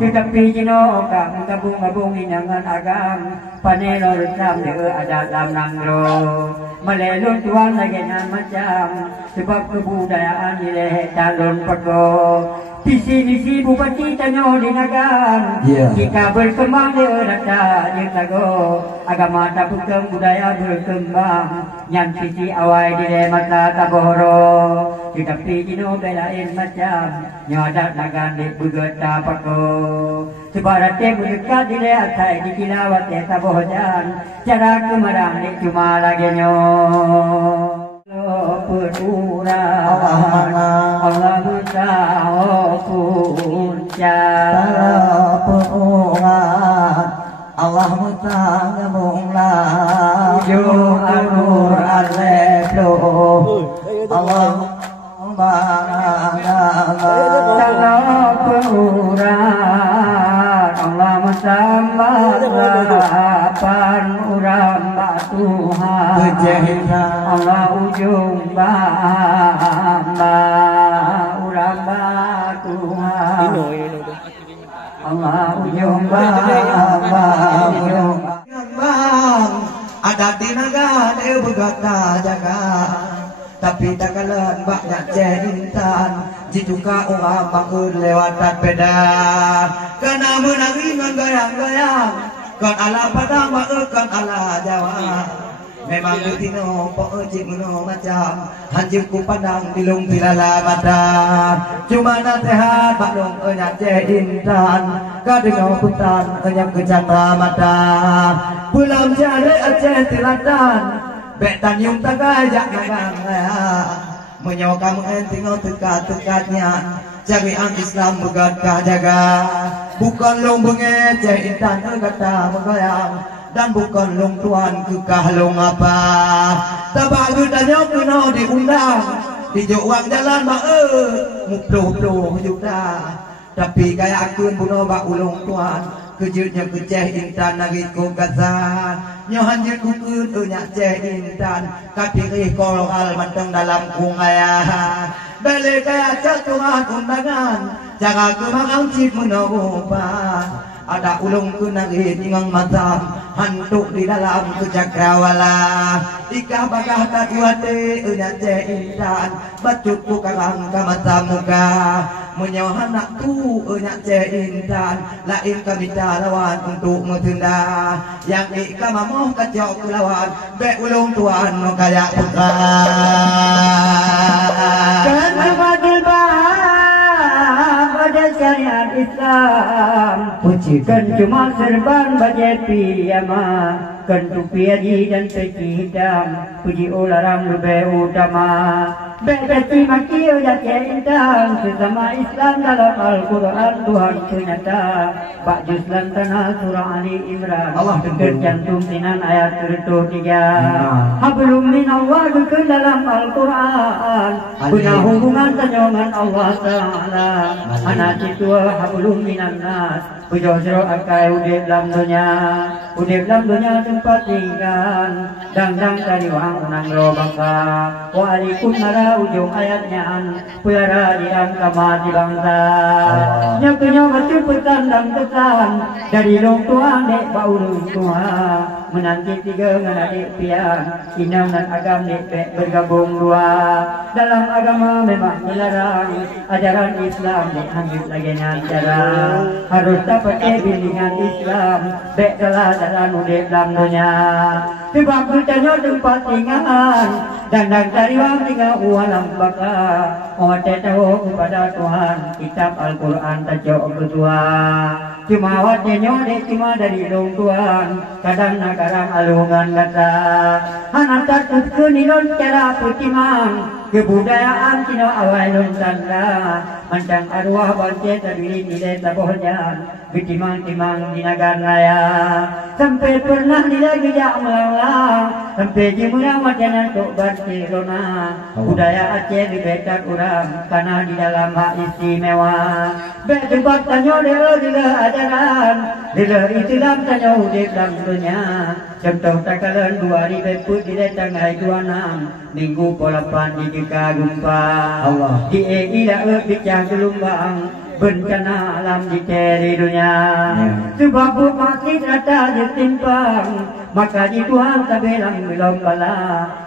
tetapi jino kang kabung-kabung inangan agam panelo rusam de ada dalam nangro melelun tuan lagi nan macam sebab kebudayaan dile calon pego visi bupati tanyo di nagan jika berkembang dia rata dia tago agama tak budaya berkembang yang sisi awal di mata taboro tetapi jino belain macam nyadat nagan di bugata pako sebarate buka di atai di kilawat tabojan cara kemarang di cuma lagi nyo pura Allah musao punca pura Allah mutangabungla yo alur aleblo Allah Tala pura Allah musambalapan uram batuhan Allah ujung bamba uram batuhan Allah ujung bamba ujung bang ada tinaga de bugata jaga tapi takalan banyak cintaan jituka orang bangun lewat beda kena menangingan goyang-goyang kan ala padang kan ala jawa memang ditino pojik meno macam hanjir ku pandang dilung tilala mata cuma nasihat baklong enyak cintaan kadengo putan enyak kejata mata pulang jari aceh tilatan Bek tanyung tagajak nagang menyawa kamu tinggal tekat-tekatnya cari ang Islam begatkah jaga bukan long bengeceh intan kata mengoyang dan bukan long tuan kekah long apa tabak gudanya kena diundang di uang jalan mak muplo-plo juta tapi kayak akun bunuh bak ulung tuan kejutnya keceh intan nagit ko kata nyohan je kukun unyak ceh intan kapirih koral manteng dalam kungaya balik kaya caturan undangan cara kemarang cip menerupa ada ulung ku nagit ingang matam hantuk di dalam kecakrawala ikah bagah takiwate unyak ceh intan bacut ku karang kamata muka menyawa anak tu enyak ceh intan lain kami lawan untuk metenda yang ika mamoh kacau kelawan bek ulung tuan no kaya putra kan berbagi pada syariat Islam pujikan cuma serban bajai piyama kan tupi haji dan peci hitam puji ularang lebih utama Berdati maki udah cinta sesama Islam dalam Al-Quran Tuhan ternyata Pak Juz lantana surah Ali Imran Allah tercantum sinan ayat 3 Hablum minallah ke dalam Al-Quran punya hubungan tanyaman Allah Ta'ala anak itu hablum minannas pujosro akai udip dalam dunia tempat tinggal dang dari wang unang robaka wa'alikun nara ujung ayatnya pulara diam kamati bangsa nyakunya betul pesan dan kesan dari long tua dek baulung tua menanti tiga adik pian inam dan agam dek bergabung dua dalam agama memang melarang ajaran Islam dek hanyut lagi cara harus dapat bimbingan Islam dek telah dalam udip dalam dunia sebab bertanya tempat tinggal dan dari wang tinggal ualam baka Mawate tahu kepada Tuhan kitab Al-Quran tajau kedua cuma watenya dek cuma dari dong Tuhan kadang nakarang alungan kata anak takut kenilon cara putimang kebudayaan kino awal lon tanda mancang arwah bangkit terdiri nilai tabohjan ketimang-timang di negara raya sampai pernah nilai gejak melawang sampai jemurang wacana untuk Barcelona budaya Aceh dibekat orang karena di dalam hak istimewa berdebat tanya dia ajaran dia Islam tanya udip dalam dunia contoh takalan 2000 put di tanggal 26 minggu polapan di Jika Gumpa di ila bicah gelombang bencana alam di dunia sebab masih rata ditimpang maka di Tuhan tabelang belum bala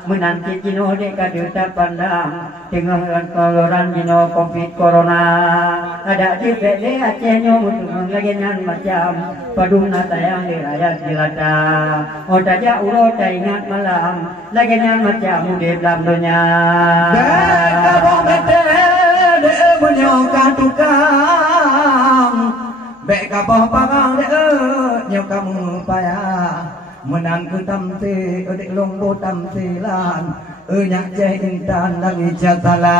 menanti Cino dek kaduta pandang tengah koloran Cino COVID corona ada di PD Acehnya untuk mengagenyan macam padumna tayang di rakyat jelata odaja uro ingat malam lagenyan macam di dalam dunia beka bomete de menyokan tukang beka boh pangang de nyokamu payah menang ke tamti adik lombo tamti lan nyak ceh intan lagi jatala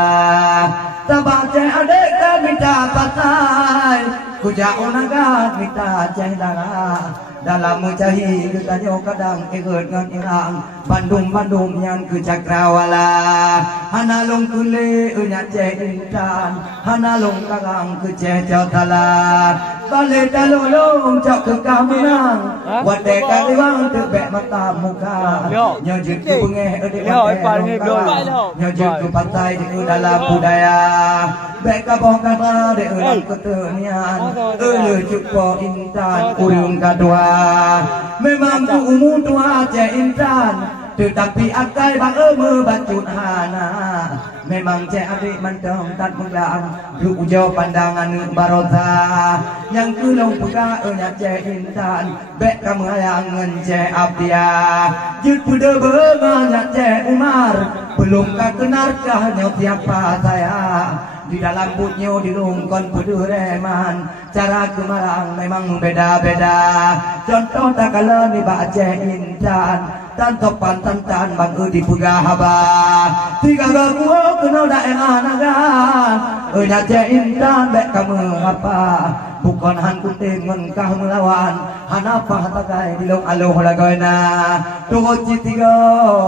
tabak ceh adik kami dapatai ku jauh naga kita ceh dalam mujahi kita nyo kadang ikut ngan irang Bandung yang ke cakrawala hanalong kule nyak ceh intan hanalong karang ke ceh jatala balik dalolong cak ke kamunang wadai kaliwang tebek mata muka nyojit ke bengeh adik wadai nyojit ke pantai di dalam budaya bek kabong kata di dalam ketenian cukup intan urung kadua memang ku umum tua cek intan tetapi akai bang membancut hana memang cek adik mantong tak menglang ujo pandangan baroza yang kulong peka nyak cek intan bek kamu hayangan cek abdia jut pude benganyak cek Umar belum kah kenarkah nyok siapa saya di dalam butnya di rungkon pedureman cara kemarang memang beda-beda contoh tak kalau ni baca intan tan topan tantan bang di pugahaba tiga gua kena daerah naga nyaja intan bek kamu apa bukan hanku tengon kah melawan hanapa takai di long aloh lagoina turut tiga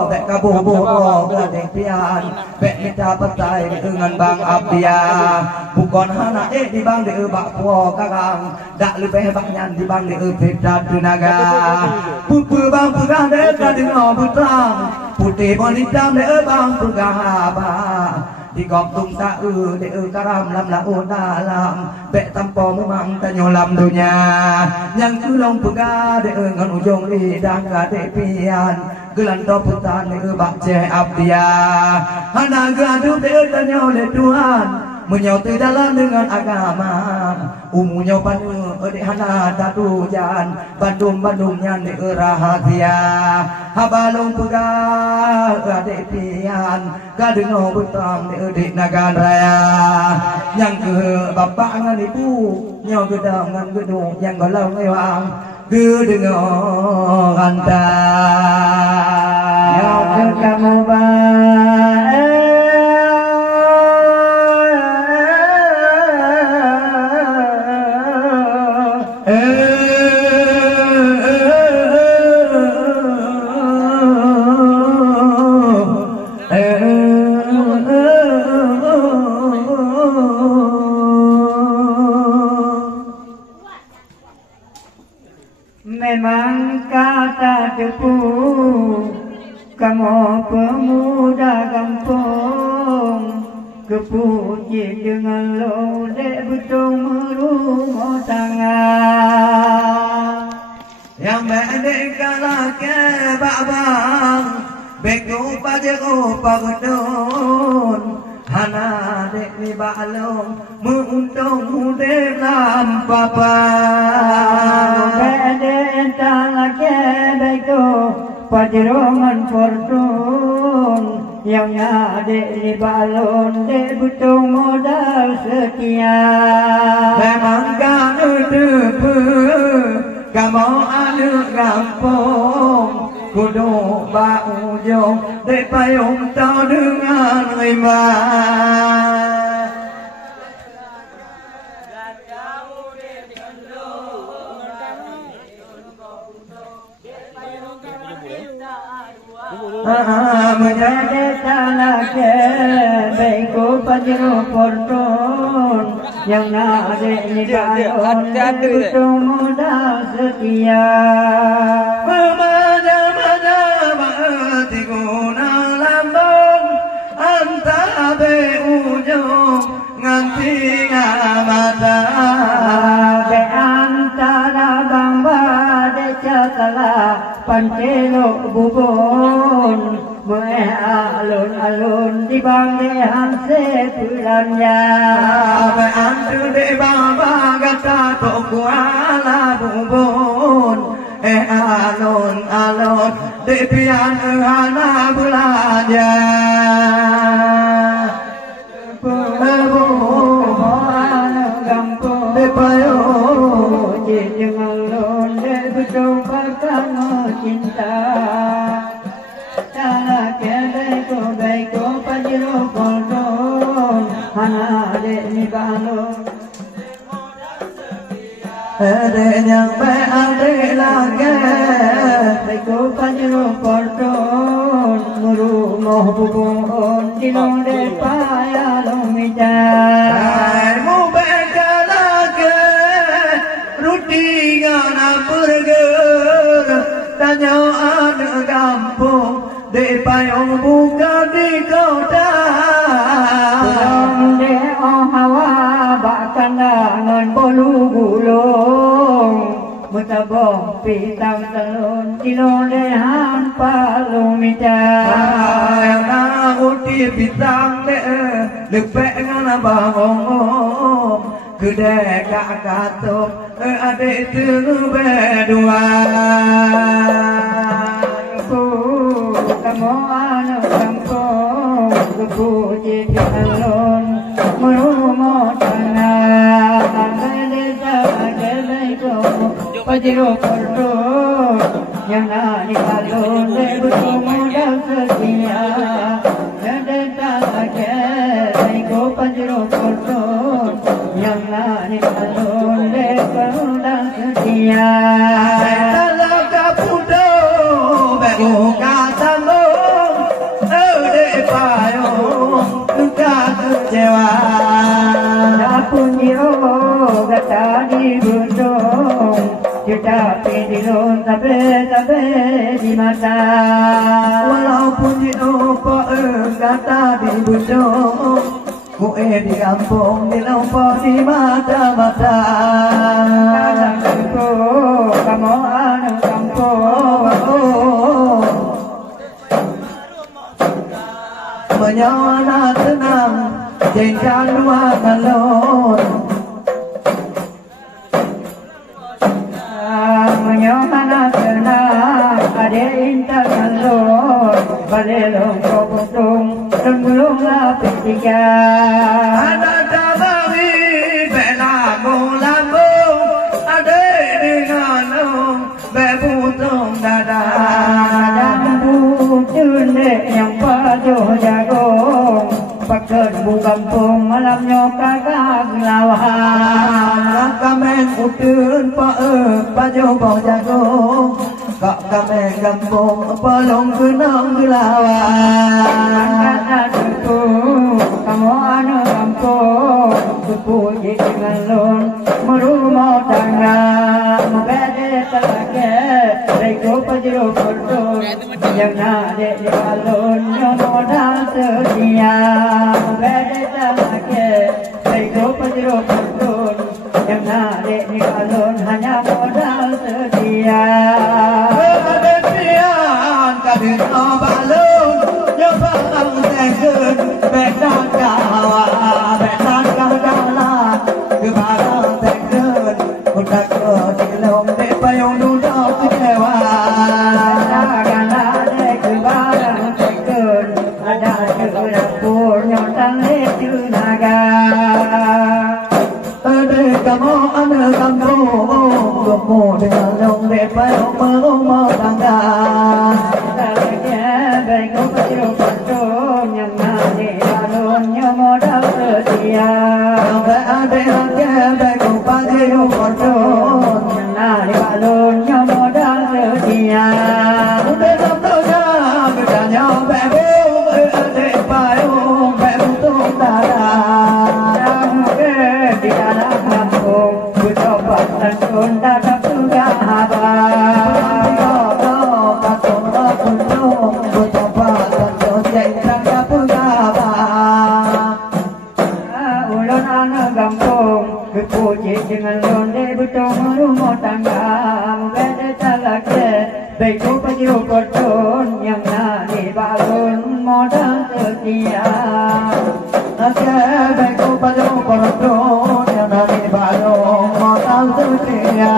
bek kabuh gadeng pian bek minta petai dengan bang abia bukan hana di bang de bak po kakang dak lebih baknyan di bang de pedat tunaga pupu bang pugah de kadino putrang putih bonitang de bang pugah ba di goptung ta de karam lam la dalam bek tampo memang tanyo lam dunia yang kulong pugah de ngan ujung lidah gade pian gelan to putan de bak je abdia hana gadu de tanyo le Tuhan menyauti dalam dengan agama umunya panu adik hana tatu jan Bandung nyan di rahasia habalong pegah adik pian kadeno butang di adik nagan raya yang ke bapak ngan ibu nyaw gedang ngan gedung yang galau ngewang gedengo anta ya ke kamu ba memang kata depu kamu pemuda kampung kepuji dengan lodek betung merumah tangan yang mendek kalah ke babang beko pajero pagdon hana dek ni balong menguntung dalam papa beden tanah ke beko pajerongan fortun yang ada di balon de butuh modal setia memang kan depe kamu anak kampung kudu ba ujung de payung tau dengan iman menjadi tanah ke beko pajero porton yang ada di balon butuh modal setia memada mati guna lambung antara be ujung nganti ngamata be antara bang bade cakala pancelo bubon alun-alun di banglehan sepulanya antu de baba gata to kuala bubon alun-alun de pian ana bulanya bubon gampung de payo jangan de coba kamu cinta cara kedeko beko pajero kodon hana de ni balon ade yang be ade lage beko pajero kodon muru moh bubon dilong de paya lomija mu beka lage rutingan burger tanya anak kampung de payung buka di kota de oh hawa bakkan ngan bolu gulung mutabong pitang telun kilo de hampa lumita na uti pitang de lepek ngana bangong gede kakato ade telu bedua kamu anak kampung kepuji alun merumo tanah desa kedeko pajero kordo yang nani alun lebu modal setia desa kedeko pajero kordo yang nani alun lebu modal setia dalam kapudo bego katamu de payung duka kecewa Apun diro gata di gunung tetapi dilon tabe di mata walaupun diro gata di gunung kue di kampung di lompok di mata-mata kamu anak kampung menyawana tenang jengkal dua galon menyawana tenang ada intan galon balelong koputung tembulung lapis tiga ada tabawi belambung-lambung ada dengan bebutung dada yang pajo jagong paket bu kampung malamnya kagak lawan kameng utun pajo bau jagong kak kameng kampung pelong kenang gelawan kata suku kamu anak kampung suku dengan lon merumah tangga membede telake rego pajero kordo yang nade di alun modal setia membede telake rego pajero kordo yang nade di alun hanya modal setia kebetulan kabin balon nyobang tenggen bedan kawa bedan kagala kebarang tenggen udah dilong de payung duduk kecewa kagala de kebarang tenggen ada dapur nyotang letu naga ade kamu anak kampung kamu dengan long de payung merumah tangga bego pajero kordo yang nade alun modal setia ade lagi bego pajero kordo yang nade alun modal setia udah tentunya bedanya bego ade payung bebutung dada di dalam kampung ku coba tentun datang sudah ulun anak kampung kepuji dengan londe butong rumah tangga beda talake Beko pajo koton yang nani balon modal setia Ake beko pajo koton yang nani balon modal setia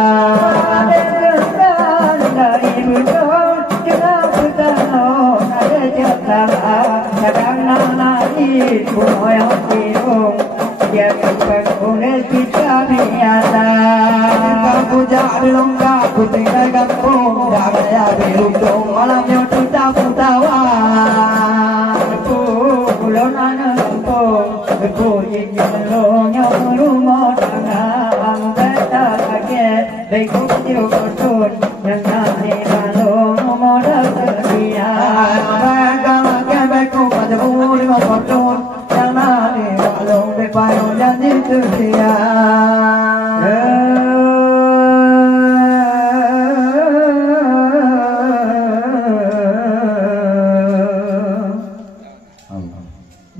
Dari bujur jangan putano ada jatah kadang nani punoyong tirung Jangan berkulit kita biasa Kamu jadi longkak ku tinggal kampung Tak ada beruntung malamnya kita putawa Pulau nana kampung Berpuji jelongnya rumah tanah Beta kaget Beko kecil kosun Yang nani balong modal setia Beka lagi beko pada buri kosun Yang nani balong Payung dan itu dia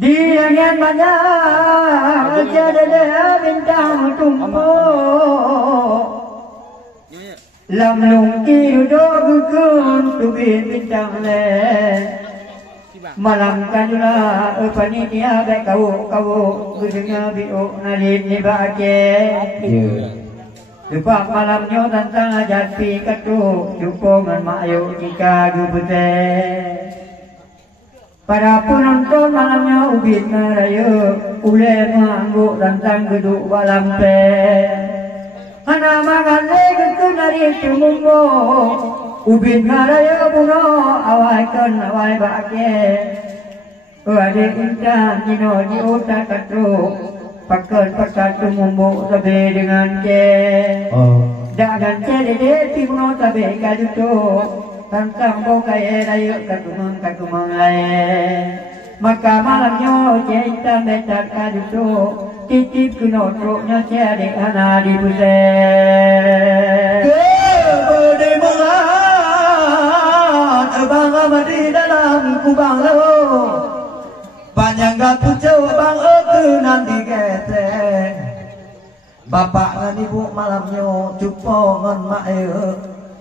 Dia yang banyak jadi dia bintang tumpuk Lam lungki duduk gugun tubin bintang le Malam kanula panitia baik kau dengar biuk nalin ni bake. Lepas malamnya tentang ajat pi katu jumpa dengan mayu jika gubute. Para penonton malamnya ubin raya ule mengangguk tentang geduk balam pe. Hana mangale geduk nari tumumbo. Ubin raya buno awai kan awai bake Wade intan jino di otak katru Pakai pakai tumumbu tabe dengan ke Dagan cede ti buno tabe kajuto Tantang bokai raya katumang lain Maka malamnya cinta betar kajuto Titip kuno truknya cede hana di pusat Bang Amadi dalam kubang lo Panjang gatu bang aku nanti kete Bapak dan ibu malamnya jumpa dengan mak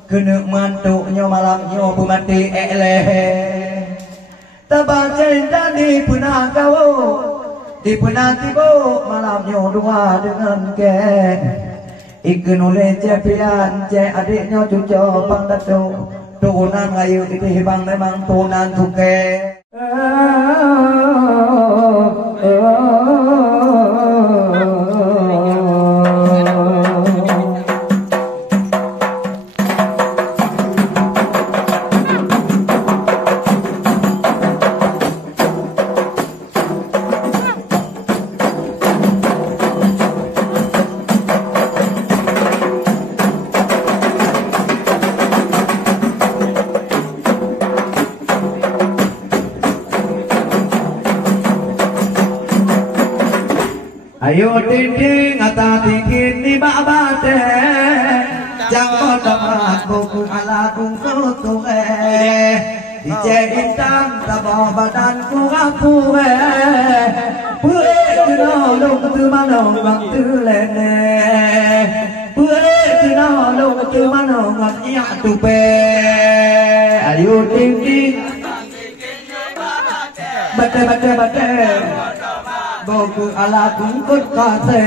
Kena mantuknya malamnya bumati eleh Tabak cinta di punah kau Di punah tiba malamnya dua dengan ke Ikan oleh cepian cek adiknya cucu bang datuk Turunan ngayu itu bang memang turunan tuke. Ayo dinding ata tingin ni babate Jangan dapat buku ala kung sutuhe Ije intan tabo badan ku apue Pue tinolong tu manong waktu lene Pue tinolong tu manong waktu tupe Ayo dinding Bate Boku ala kungkut kate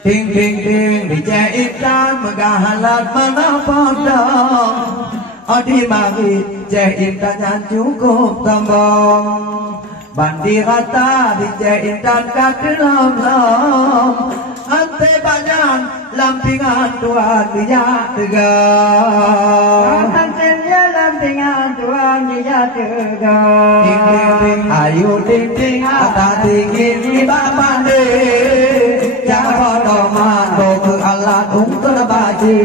Ting ting ting dijaitan megahalat mana podong Odi mari jaitan cukup tambong Bandi rata dijaitan kadelam-lam Ante badan lampingan Tuhan dia tegar Antenya lampingan Tuhan dia tegar Ding ding ding ayu ding ding ata tinggi di babande Jangan podoman boku alat untuk baji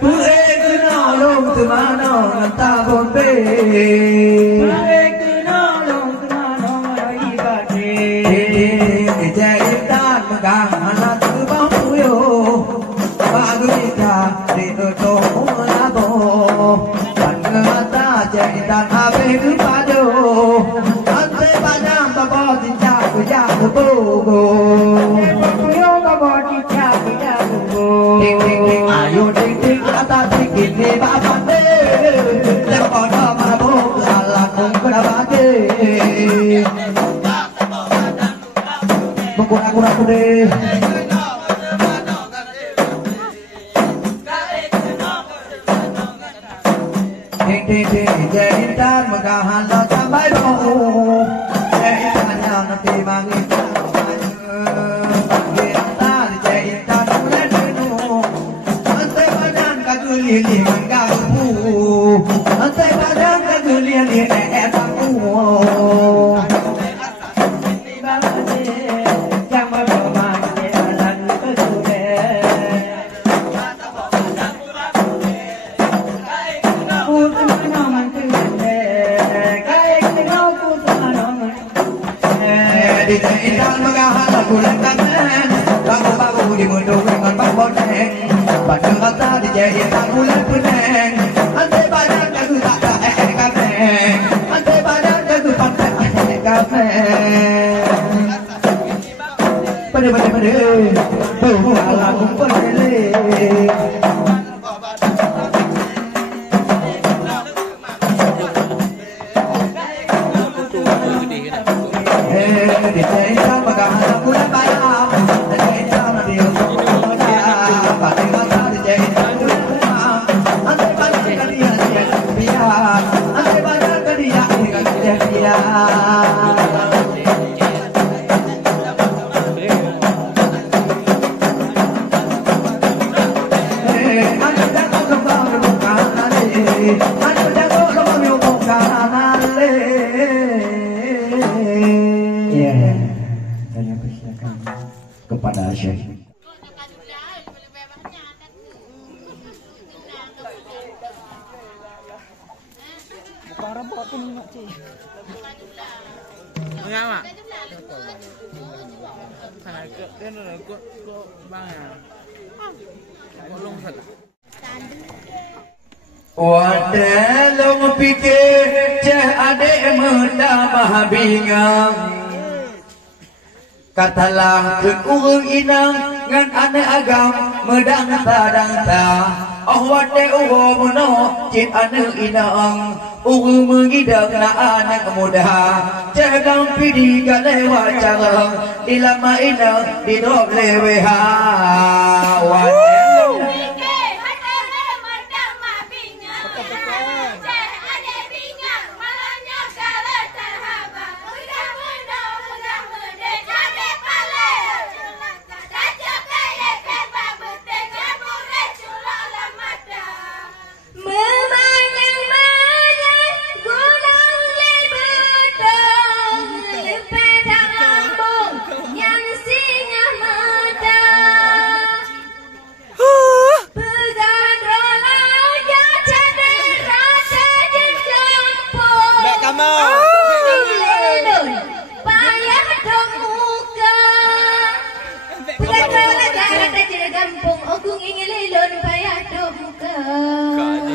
Pue kenolong temano ngata bombe Pue kenolong temano ibadi Jaitan megang anak tu bambuyo bogo. Yo kaboti capi dago. Ting ting ting ayo ting ting atas ting ting bapak deh. Lepas nama bogo ala kong kerabate. Mengkurang-kurang deh. Ting ting ting jahitan megahan lo sampai bogo. Jahitan yang nanti mangin. Lili menggapu, antai padang kegulian di etakku. Yang bermain jalan kesude. Putu mana mantude, kaya kau putu mana mantude. Di jahitan megahan aku lengangan, bagu-bagu di mundur dengan bambodeng. Pada kata di jahitan bulan peneng, antai badan kagu tak tak kameng, antai badan kagu tak tak kameng. Pada alam perle. Di jahitan megahan bulan bayam, di jahitan dia pada kata di jahitan bulan bayam, antai badan kalian biar, antai badan kalian biar. Saya persilakan Kepada Syekh. Mengapa? Thằng này cái nó là có ba ngàn. Có lông thật à? Wadalong pikir cah adik muda mah bingang. Katalah ke urang inang ngan anak agam medang tadang ta. Oh wate uwo muno cit anak inang. Urang mengidang na anak muda. Cah gampidi galewa cara dilama inang didok leweha. Wadalong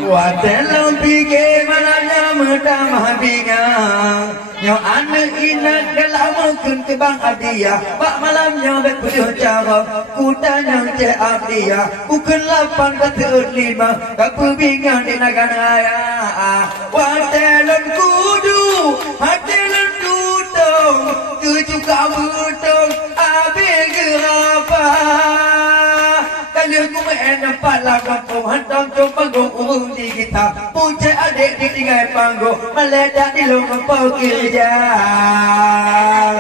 Wadalong pikir malanya muda mah bingang. Yang anak inak dalam mungkin kebang adia. Pak malamnya berpuluh cara. Kudanya cek abdia. Bukan 8 kata 5. Kapu bingang di naganaya. Wadalong kudu. Wadalong kudung. Kecuka budung. Habis gerapa. Kalau ku nampak lah kampung hantam coba gong di kita. Puncak adik di tinggal panggung meledak di lubang pokil jam.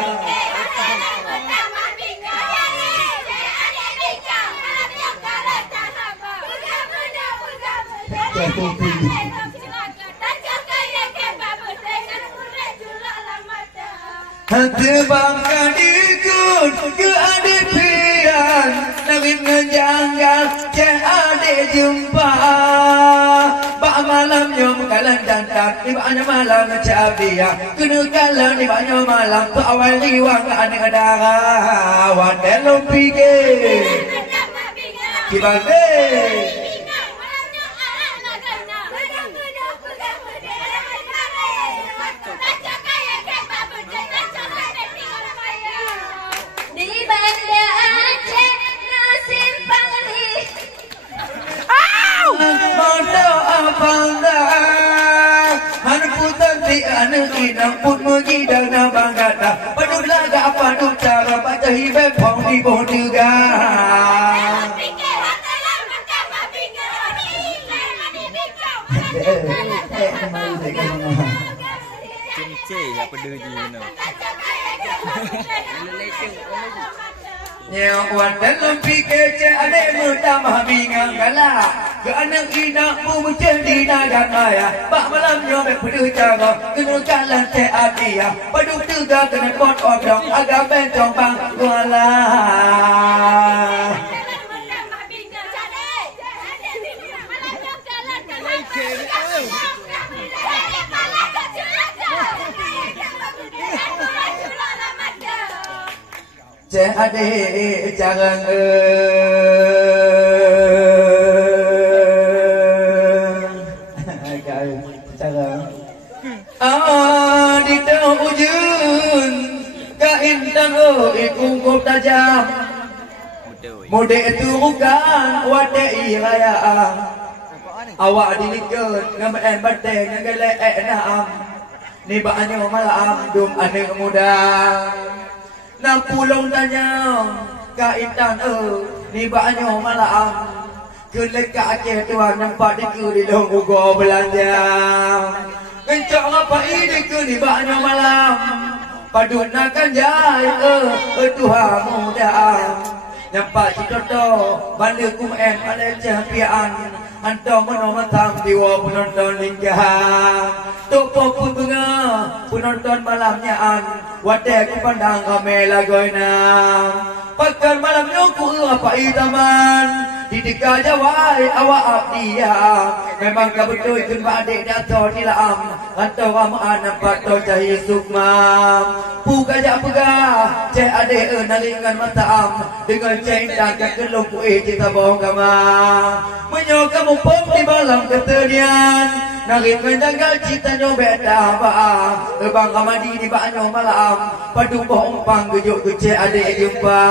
Hati bangka dikut ke adik pian. Nangin ngejanggal cek adik jumpa. Bak malam nyom kalan dantan. Ibaknya malam cek dia. Kena kalan ibaknya malam. Tu awal liwang ke adik darah. Wadalong pikir Kibande anak inang pun mengidang nama gata. Padu laga padu cara baca hibet pong di boduga. Apa dia je mana? Yang wadah lempi kece ada muda mahabingang gala. Ke anak ina mu menjadi nagan maya. Bak malam nyobek pedu cara kena jalan te adia. Padu tiga kena kot obdong agak bencong bang kuala. Cek adik jangan di dalam ujung kain tangan ikut tajam mode itu bukan wadai raya awak dilikut ngambil bateng ngelek naam ni baknya malam dum anak muda Nam pulong tanya kaitan ni banyak malam keleka Aceh tuan nampak diku di long ugo belanja kencang apa ini ke ni banyak malam padun akan jai Tuhan muda nampak citoto balik kumen ada capian antau menomatang diwa penonton linggah Toko pun bunga penonton malamnya an Wadai ku pandang kami lagoina Pakan malam nyuku apa itaman Didika jawai awak abdiya Memang kau betul ikut adik dato tilam Antau ramaan nampak tau cahi sukmam Puka jak pegah Cek adik naringan mataam Dengan cinta kelung ku cita bohong kamar Menyok kamu pun di malam ketenian Naringan janggal cita nyobek dah baam Ebang kamadi di banyak malam Padu bohong pang gejuk kecek adik jumpa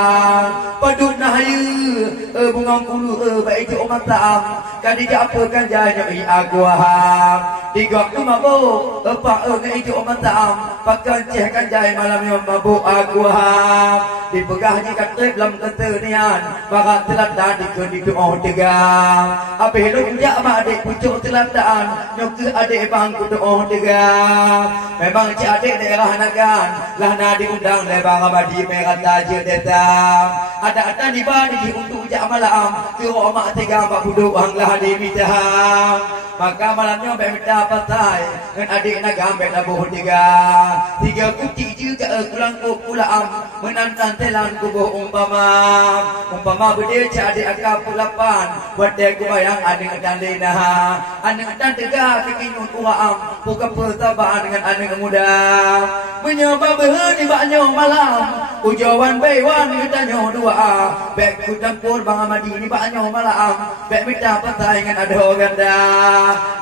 Padu nahayu bunga kulu baik itu umat taam Kadi apa kan janya aku aham Tiga tu mabuk Epak ngai itu umat taam Pakan ceh kan jaya malam yang mabuk aku aham Dipegah jika trip dalam ketenian Barat telatan dikun doa tegang Habis lu jak mak adik pucuk telatan Nyuka adik bangku doa tegang Memang cik adik daerah nagan Lah diundang lebar abadi merah taja datang Ada di badi untuk jak malam Kira mak tegang bak buduk hanglah di mitahang Maka malamnya baik minta patai Dan adik nagam baik labuh tiga kucing juga kulang kulam Menantang telan kubuh umpama berdiri cik adik akak pulapan Wadai ku bayang adik dan lena Anak dan tegak kekinun uam Buka pertabaan dengan anak muda Menyoba berhenti banyak malam Ujawan baywan ditanya dua Baik ku tempur bang Amadi ni banyak malam Baik minta patai dengan ada ganda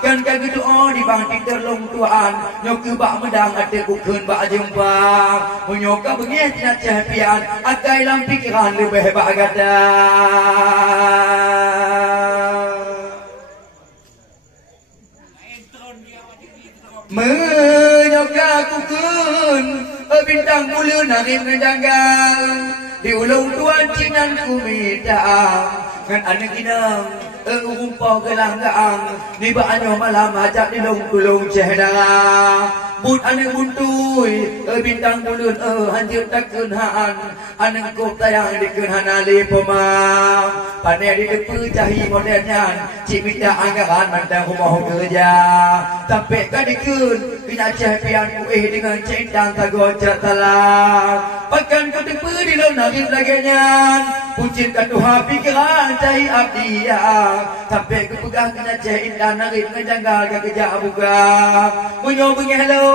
Kan kaki doa di bang terlong tuan Nyoka bak medang ada bukun bak jumpa Menyoka bengih tidak capian Akai dalam pikiran lebih bak gada Menyoka kukun bintang bulu narim ngejanggal Di ulung tuan cinan ku minta Kan anak inang umpau gelanggang Ni banyak malam ajak di long-kulung cehdah Bun anak buntui bintang bulun hanjir takun haan Anak kop tayang dikun hanali pemam Pandai di depu cahi modernyan Cik minta anggaran mandang rumah kerja Sampai ka dikun Kena cahipian kuih dengan cintang tagojak talang Pakan ku depu di long narim laganyan Pucinkan Tuhan pikiran cahi abdiya Sampai ke pegah kena cahin dan narim ngejanggal ke kejak buka Menyobeng hello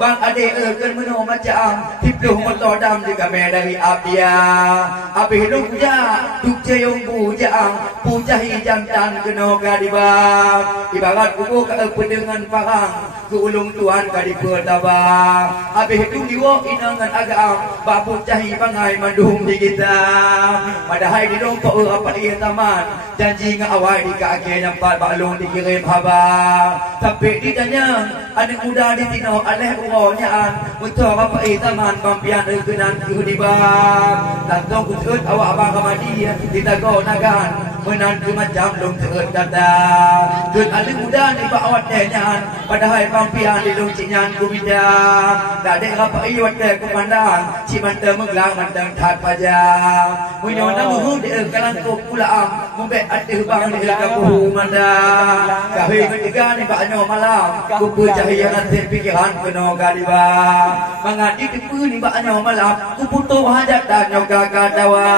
Bang adik kan menu macam Tipluh motor dam juga dari abdia Habis lu puja Duk cayong bujang Pujahi jantan kena gadibang Ibarat kuku ke pendengan parang Ke ulung tuan kadipertabang Habis itu diwa inangan agam Bak pujahi bangai mandung di kita Padahal di dompok rapat ia taman Janji dengan awal di kaki nampak baklung dikirim habang Sampai ditanya Anak muda di tina nyawa aleh uronya an untuk apa taman pampian kenan kudiba tantong kutut awak abang kamadi ditago nagan menan ke macam long teut kata tut ali muda ni ba awat nyan padahal pampian di long cinyan kubida dak de apa wat de kumandang ci mante meglang mandang that paja munyo na mu de kalang ko pulaam mumbe ade bang de kapu mandang kahe ketiga ni ba nyo malam kupu cahaya nanti pikiran kuno kaliba mangadi tipu ni ba nyo malam kuputo hajat dan nyo kakadawa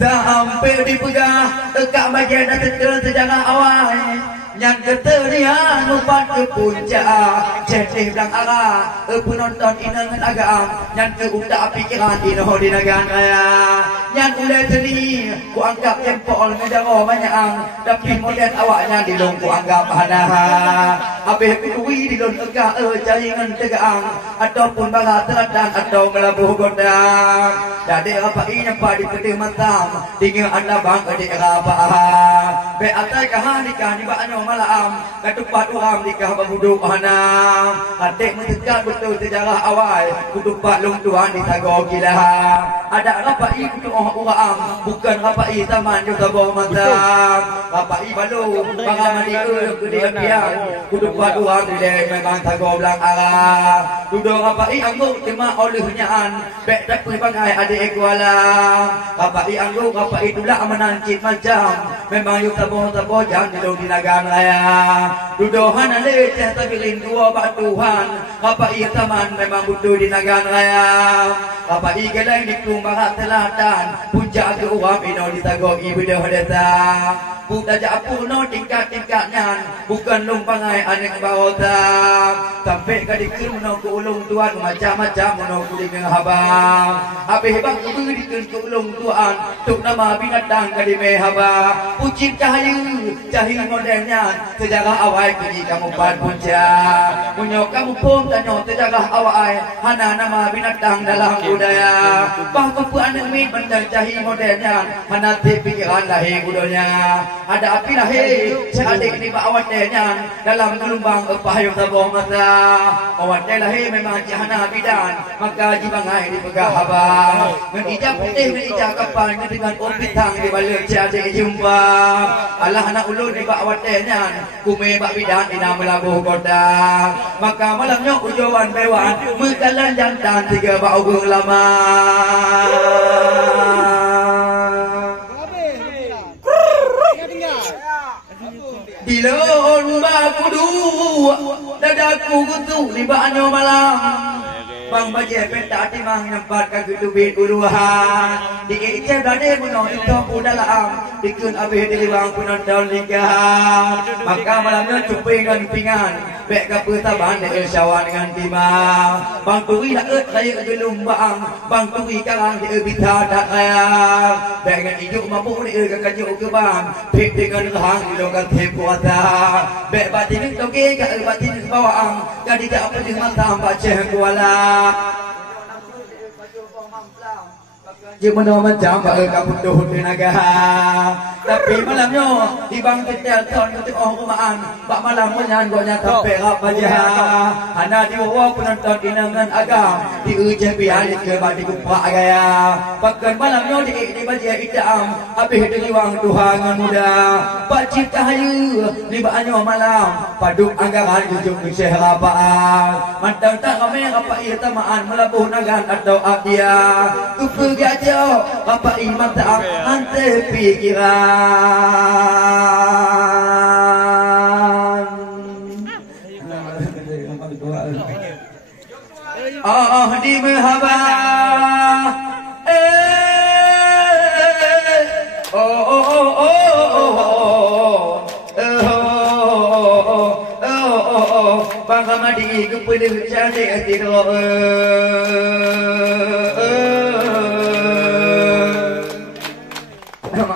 tak hampir dipegah tekak bagian dan tetel sejarah awal yang keterian lupa ke puncak jadi belang arah penonton inangan agam yang ke utak pikiran inoh di negara raya yang ulai seni ku anggap jempol ngejaro banyak tapi modern awaknya di long ku anggap hanaha habis kudui di long tegak jaringan tegang ataupun barat teladan atau melabuh gondang jadi apa ini apa di pedih matam tinggal anda bang adik apa be atai kahanikah ni baknya malam ketupat uram nikah berhuduk hanam adik mendekat betul sejarah awal kutupat long tuan di tago gila ada rapai kutu uram bukan rapai taman juga bawah mata rapai balu pangamadi gede biang kutupat uram di memang tago belang arah duduk rapai angguk tema olehnya an bek dapat pangai adik kuala rapai angguk rapai itulah menancit macam memang yuk tabo jangan di negara raya dudohan ale teh tabirin dua bak Tuhan apa ia taman memang butuh di negara raya apa igelai di kumbarat telatan puncak ke uram ino ditago ibu dah datang bukan japu no tingkat-tingkatnya bukan lumpangai anek bawota sampai ke dikun no ke ulung tuan macam-macam no ku dengan habang habis bang ku dikun ke ulung tuan tuk nama binatang ke di mehaba pucin cahaya modelnya sejarah awal pergi kamu pan puncak punya kamu pun tanya sejarah awal hana nama binatang dalam budaya bahkan pun anak min benda cahaya modelnya hana pikiran lahir budaya ada api lahir seadik ni pak awak tehnya dalam gelombang pahayung tabung mata awak teh lahir memang jahana bidan maka jibangai dipegang habang menijak putih menijak kapal dengan ombitang di balik seadik jumpa Allah anak ulun ni pak awak tehnya kume bak bidan di nama labuh kota maka malamnya ujuan bewan mekalan jantan tiga bak ugung lama Dilon baku dua dadaku kutu di banyo malam bang baje peta timang nyempat ka gedubit uluhan di ece dade muno itu udalam dikun abih diliwang penonton liga maka malamnya cuping dan pingan bek ka petaban de syawan dengan timang bang tui dak saya gelung bang bang tui karang de bita dak aya bek dengan ijuk mampu ni ka kaju ke bang pip dengan hang di lokan tepuata bek batin toke ka batin bawang ka dik apa jeung mantam baca kuala Dia mana macam kamu tuh di negara tapi malamnya di bang ketel tahun ketik rumahan bak malam menyan gonya sampai apa aja ana di bawah penonton dengan agam di ujung biar ke badi kupak gaya bahkan malamnya di baja idam habis dari wang Tuhan muda bacit cahaya di banyo malam paduk anggaran ujung di sehrapaan mantang tak kami apa ia tamaan melabuh nagan atau adia tu pergi aja apa iman tak ante pikiran di mahaba bang amadi kepada jadi tidur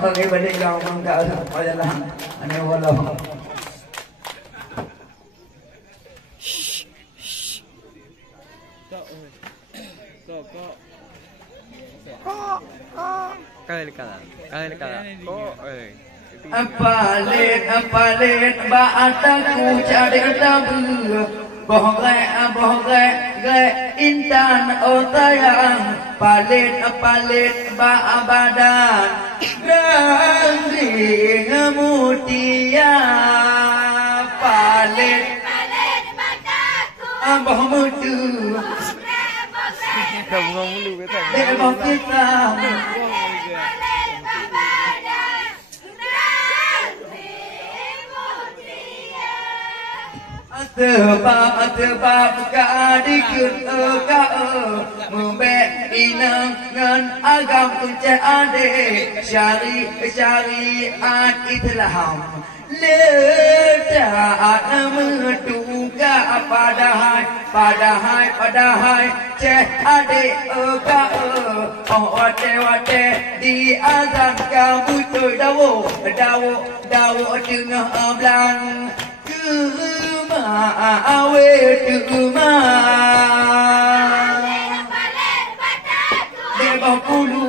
Makanya balik kau mangga adalah ane walau. Kali kala. Kok palit bataku cari tabu bohre intan otayang palit badan ranging mutia palit boh mutu debok kita Tebab kadikun membek inangan agam kunci ade syariat Islam letak menduga padahal ceh ade wate di azan kamu tu dawo tengah belang awe tuma debok kulu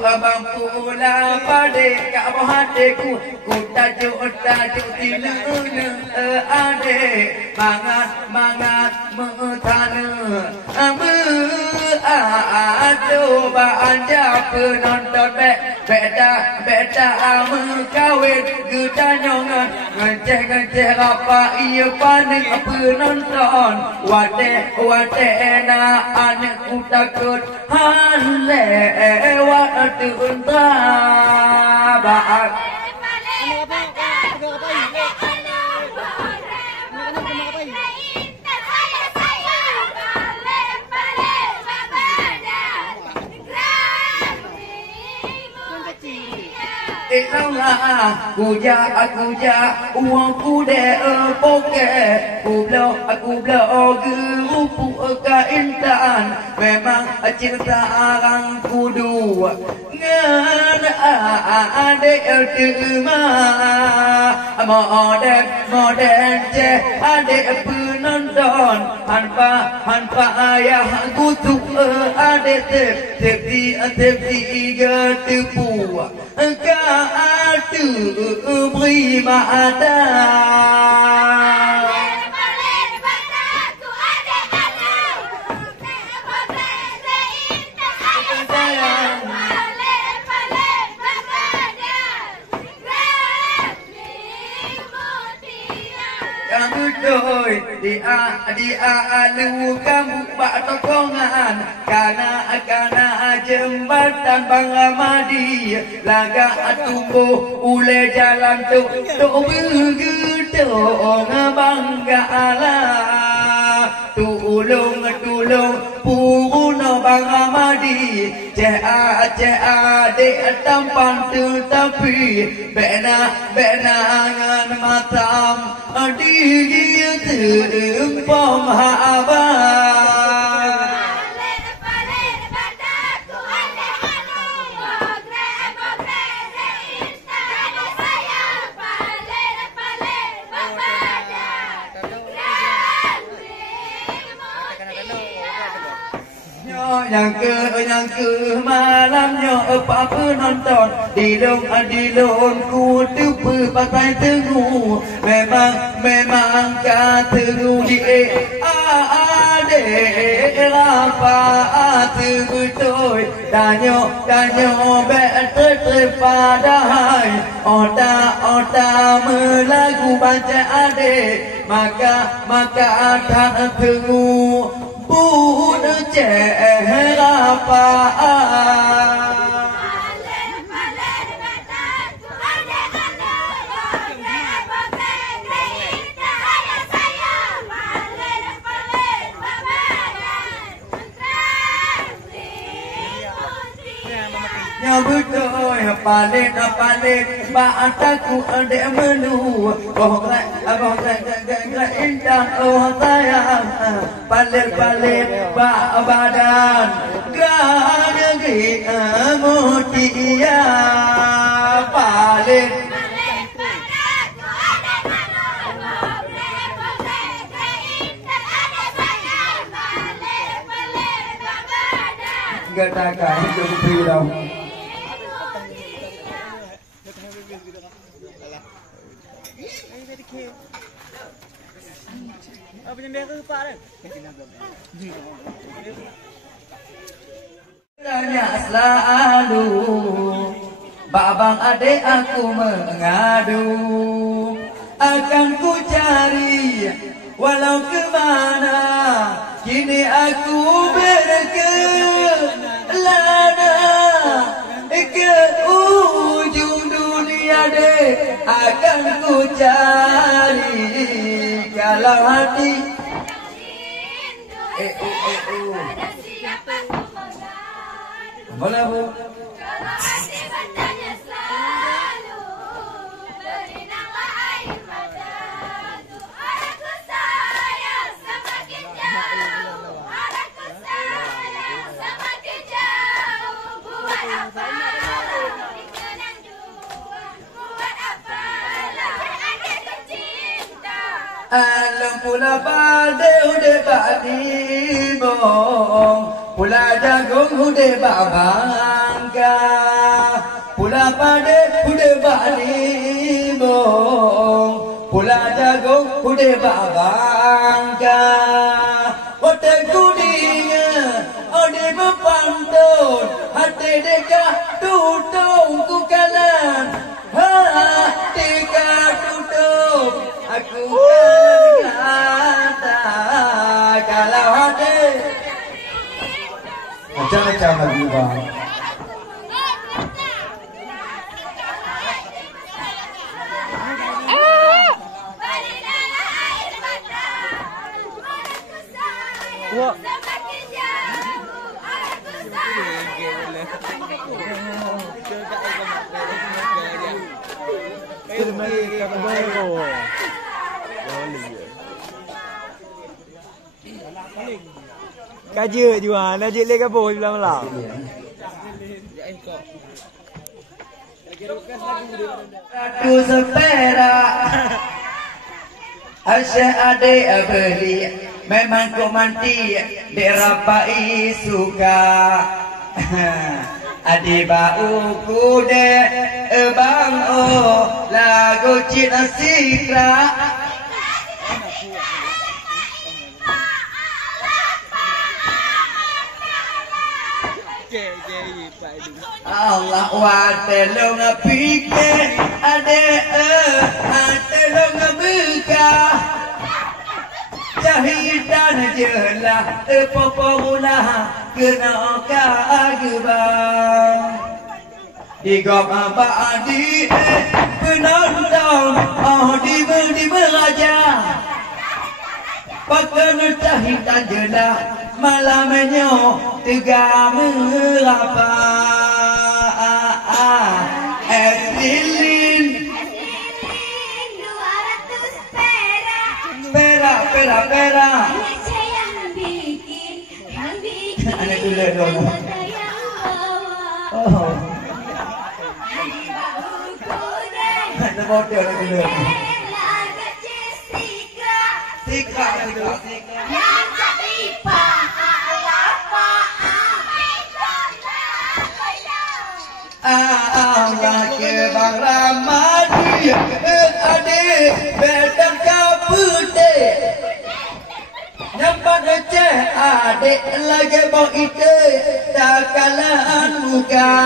bampu lah pada kat hatiku ku tajuk tinuna ade mangat metana aduh banja penonton beda kawin gedanyongan ngeceh apa ia panik penonton wate na anak ku takut hanle waktu untabak aku ja uangku de poket aku blow gerupu ke intan memang cinta orang kudu ngan ade terima modern je ade penonton hanpa ayah kutuk ade tepi tipu atu beri mata kamu doi dia alu kamu bak tokongan karena jembatan Bang Ramadi laga tumbuh ule jalan tu bergedong bangga Allah tulung puruno Bang Ramadi cek adik tampan tetapi bena angan matam diri terpom abang yang ke malamnya apa penonton di lon ku tupu patai tengu memang kata di ade lapa betul danyo betul padahal oda melagu baca ade maka tak tengu pun apa betul palit bataku adek menu bohre indah sayang palit badan gagi mutia palit Gatakan hidup hidup. Apa yang dia lupa dah? Tanya selalu, babang adik aku mengadu, akan ku cari walau kemana. Kini aku berkelana ke ujung dunia dek, akan ku cari kalau hati. Boleh bu? Kalau hati bertanya selalu, berinanglah air mataku. Orangku sayang semakin jauh, orangku sayang semakin jauh. Buat apalah dikenang dua, buat apalah adikku cinta. Alam pula pada udah badi bong, pula jagung udah bangka, pula pada udah badi bong, pula jagung udah bangka. Otak kudinya, ode berpantun, hati dekat tutung ku kanan, hati dekat tutung. Aku kata kalau hati macam-macam lagi bang. Wah. Semakin jauh, orangku Kaji juga, najik lek apa bilang malam. Aku sepera asyik adik beli, memang ku manti dirapai suka. Adik bau ku de bang oh lagu cinta sikra. Allah wa telong pikir ade telong buka jahitan jelah popona kena kagba digop abadi penonton di beraja pakan jahitan jelah malamnya tiga merapa lilin 200 perak. Perak Ini yang bikin Anak gula dong. ada yang bawa. Oh Bau kuda, ada model anak gula laga Jessica, Sika yang jadi pahala. Allah ke bang Ramadi adik bedan kapute nampak ceh adik lagi bau ide takalan muka.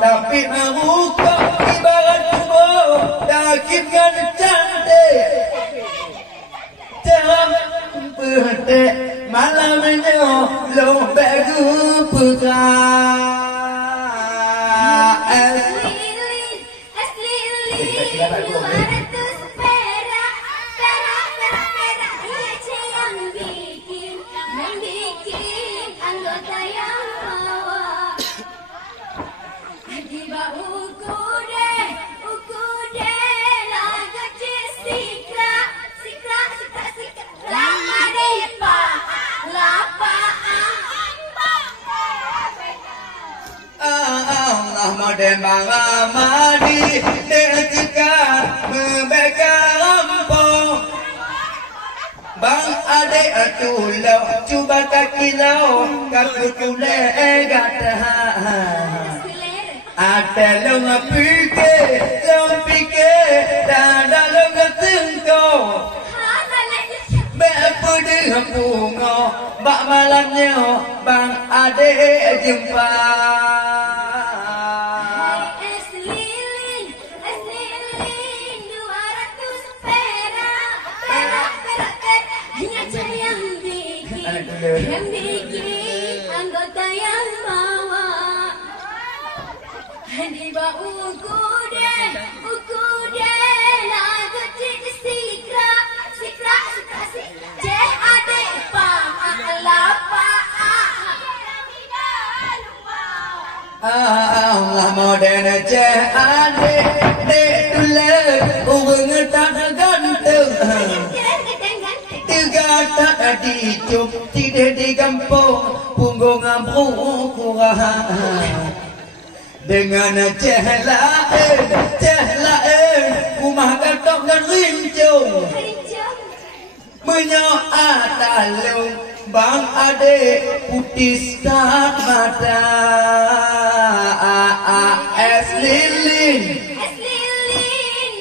Tapi muka ibarat kubur dakitkan cantik terang petik malamnya lompat gupekan. Lilin, es lilin, 200 perak. Ini yang bikin anggota yang bawa. Di bau kuda, laga Jessica, lama depa, lapa Allah mademang amadi detika membeka lampau bang ade adik tulau cuba kaki lau kaki tulai gata ada long pikir dan long tengkau berpedih bunga bak malamnya bang adik jumpa. Yang bikin anggota yang bawa Diba uku deh lagu cik sikra cek adik pa lapa Allah modern cek adik dek dule ubeng tak ganteng tak dicup tidak digampung punggung ambruk dengan cehlaen rumah gatok dan rincung menyoa talung bang adik putih start mata es lilin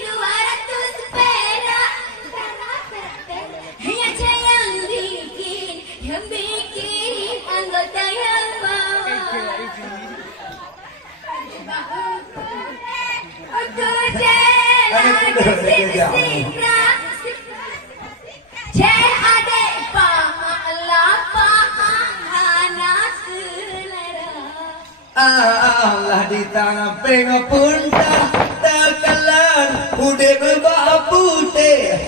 200 perak yang bikin anggota yang bawa cek adik pa lapa anak selera Allah di tangan pengapun tak kalan udah berbak putih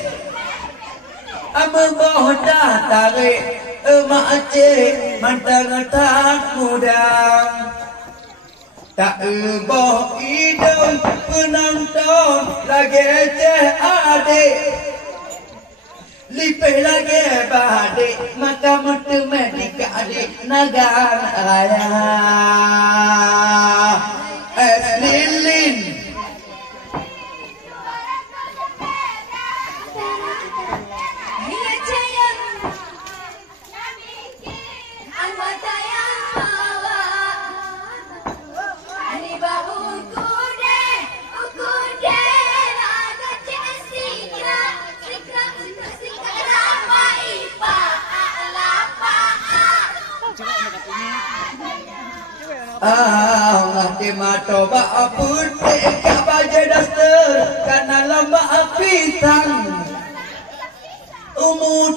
Amboh dah tarik emak cik mantang tak muda tak eboh hidung penonton lagi cik adik lipih lagi badik maka matematik adik negara es lilin Allah di mata bak putih kak baju daster karena lama pisang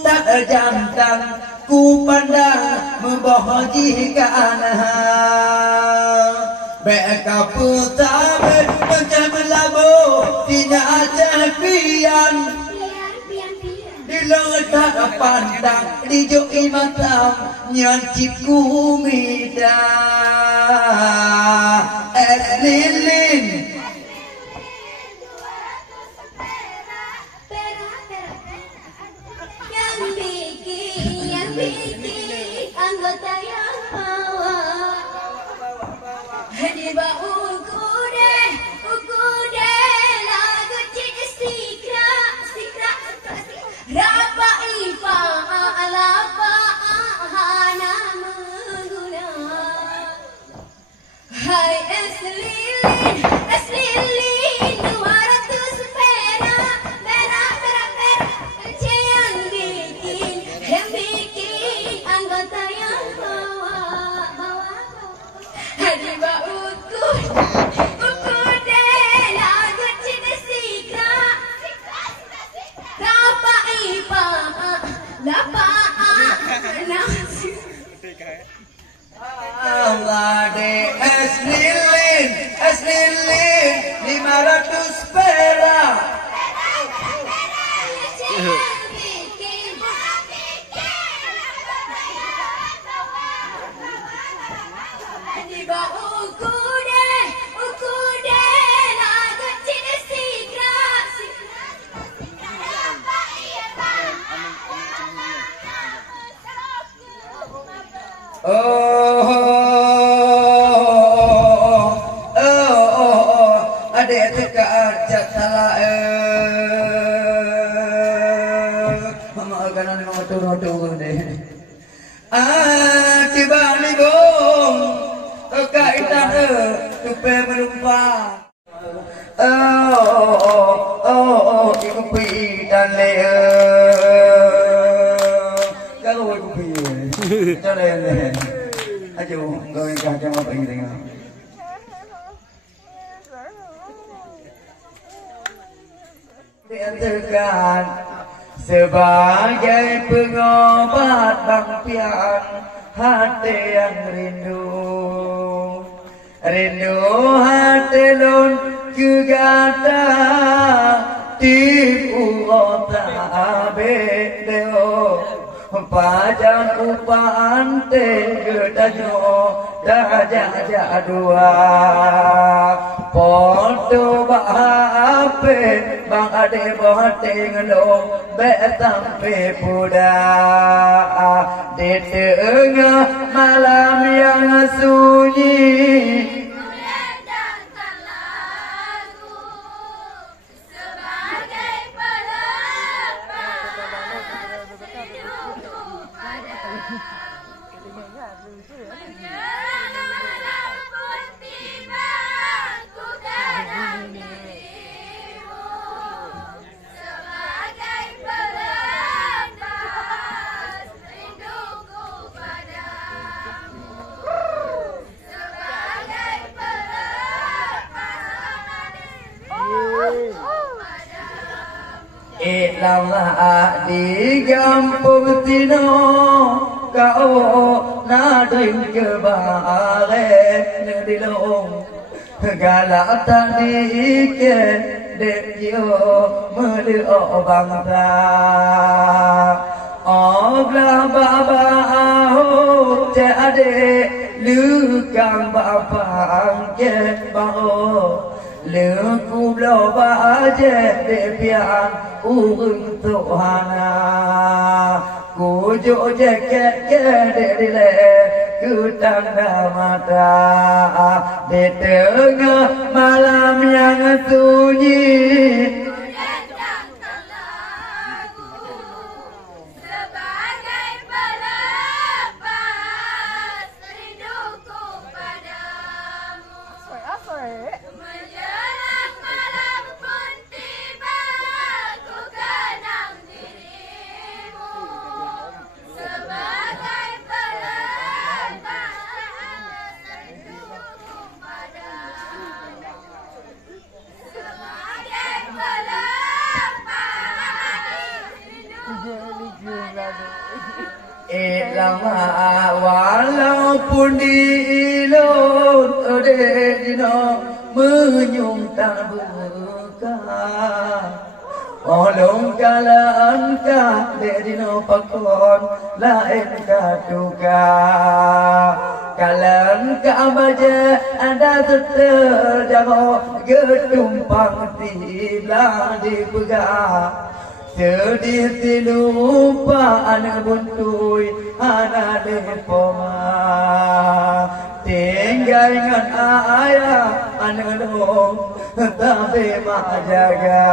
tak jantan ku pandang membahagikan beka putar macam labu tidak ada pian di letak pandang di joi matam nyancip kumida es lilin yang bikin anggota yang bawa diba uku deh lagu cik sikra rapa ipa alapa hana mengguna hai es lilin 200 perak yang bikin anggota yang bawa diba uku deh lagu cik sikra rapa ipa lapa Allah de es lilin 500 perak diba uku deh lagu cik sikra adik teka ajak salah mama akan turun deh. Kibali gong, kaitan tupe melumpang. Ibu pi dan le. Kalau ibu pi, jangan le. Ayo, kau yang kacang apa ini tengok. Diantarkan sebagai pengobat bangpian hati yang rindu hati lun kegata tipu otak bedeo pajang upaan tegedanyo dah dua foto bahape bang ade bohting lo betampe puda di tengah malam yang sunyi lama di kampung Tino kau nading kebalik di long galak tadi ke dekyo melio bangsa oblah baba jadi lukang bapa angke bau Leku blau baje de pian urung Tuhana kujo jeket ke de dile ku tanda mata di tengah malam yang sunyi walaupun di ilon dino menyung tak buka olong kalan ka dino pakon lain ka duka kalan ka baja ada setel jago getumpang tilang dipegang sedih tilupa anak buntui anak lepoma tinggal dengan ayah anak dong tapi mak jaga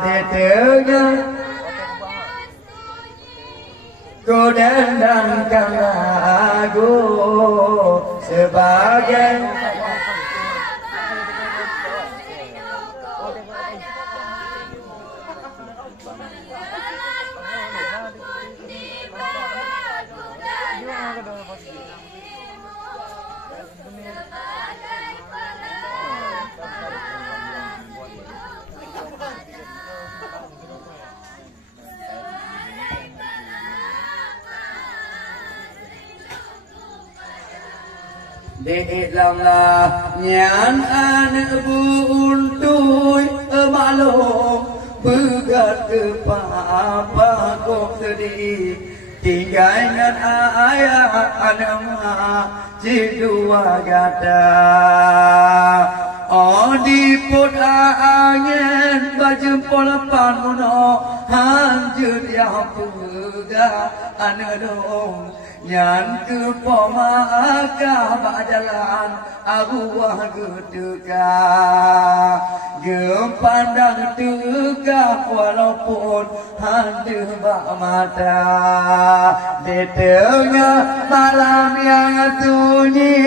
di tengah ku dandangkan lagu sebagai Dek lamlah nyan anak buntui maklum begat ke papa kok sedih tinggal dengan ayah anak mak cidua gata di pot angin bajempol panono hancur yang pega anak dong Nyan ke pomaka badalan arwah geduka Gempandang tegak walaupun handu bak mata Di tengah malam yang sunyi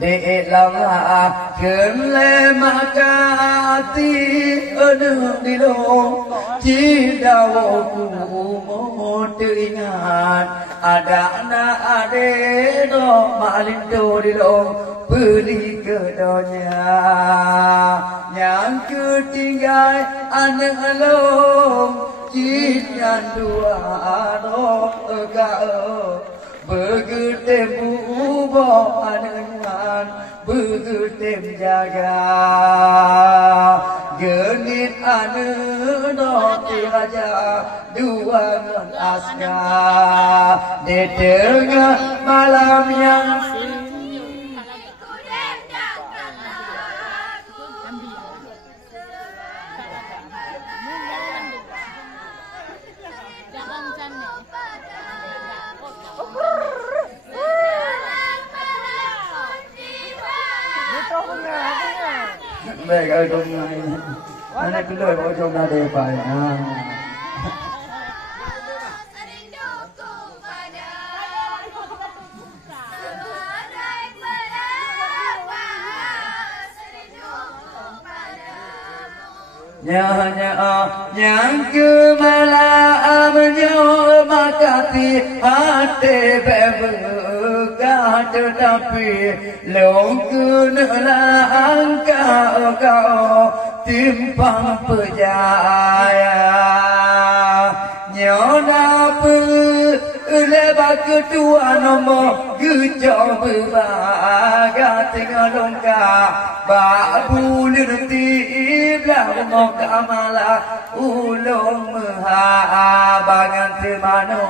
Để lòng cơn lệ makati ơn đi lô chỉ đau ku một ingat ada na ade do malinto di lô beli kedonya yang ketinggal anak long jinan dua do kau Begitu bubo anengan begitu jaga genit ane no raja dua ngan asga di tengah malam yang Baik, kalau dong ini, mana dulu ya, bocor nade pai. Yang kemalam nyawa makati hati berbuka tetapi longkunalah engkau timpang perjaya nyona lebak kedua nombor gejau berbaga tengah longkak bak bulir tiblah mok amala ulung mahabangan temano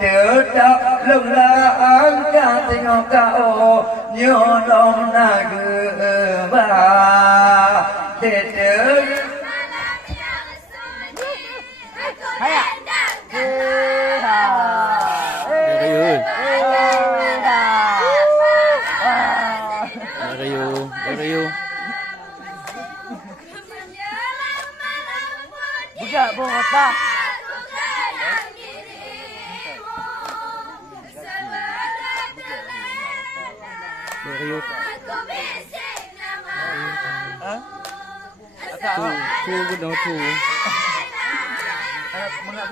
tetap lenglang tengah kau nyolong naga dedek Buka bota. Beriuk. Tu benar tu.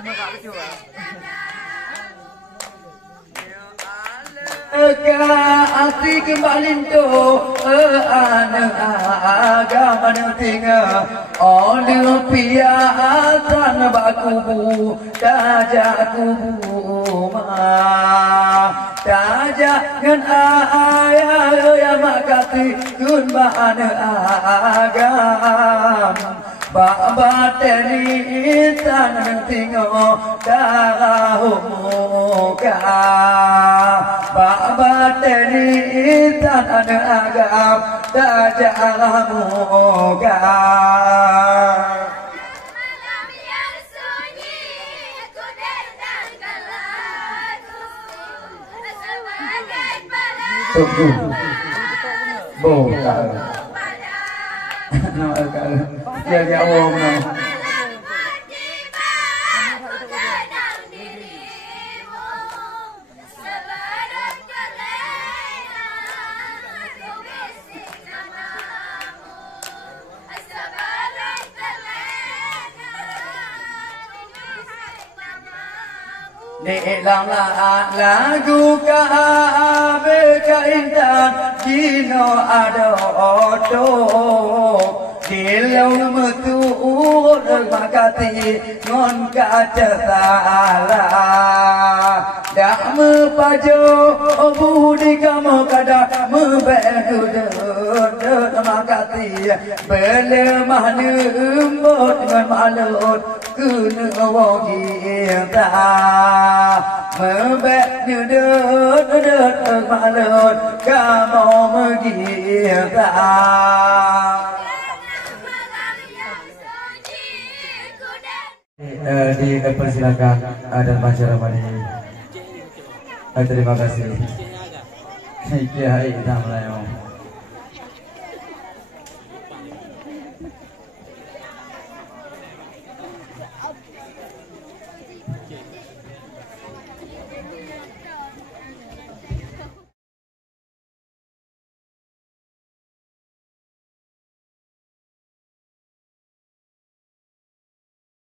Mengak lucu ah. Ati kembali tu anak agama tinggal oleh piatan bakubu tajak kubu tajak ngan ayah ya makati kun mana agam Baba teri tan tinggal dahuka Baba teri tan agam dajamuka Bồ cờ nó cờ giờ dạo ôm nè để làm lagu keindahan dino ado Kilau metuur makati ngon kacetala dak mepajo budi kamu kada mebedudut makati belemah nembut ngon malut kena wogi ta mebedudut malut kamu megita dipersilakan dan masyarakat ini. Terima kasih. Kiai Tamlayo.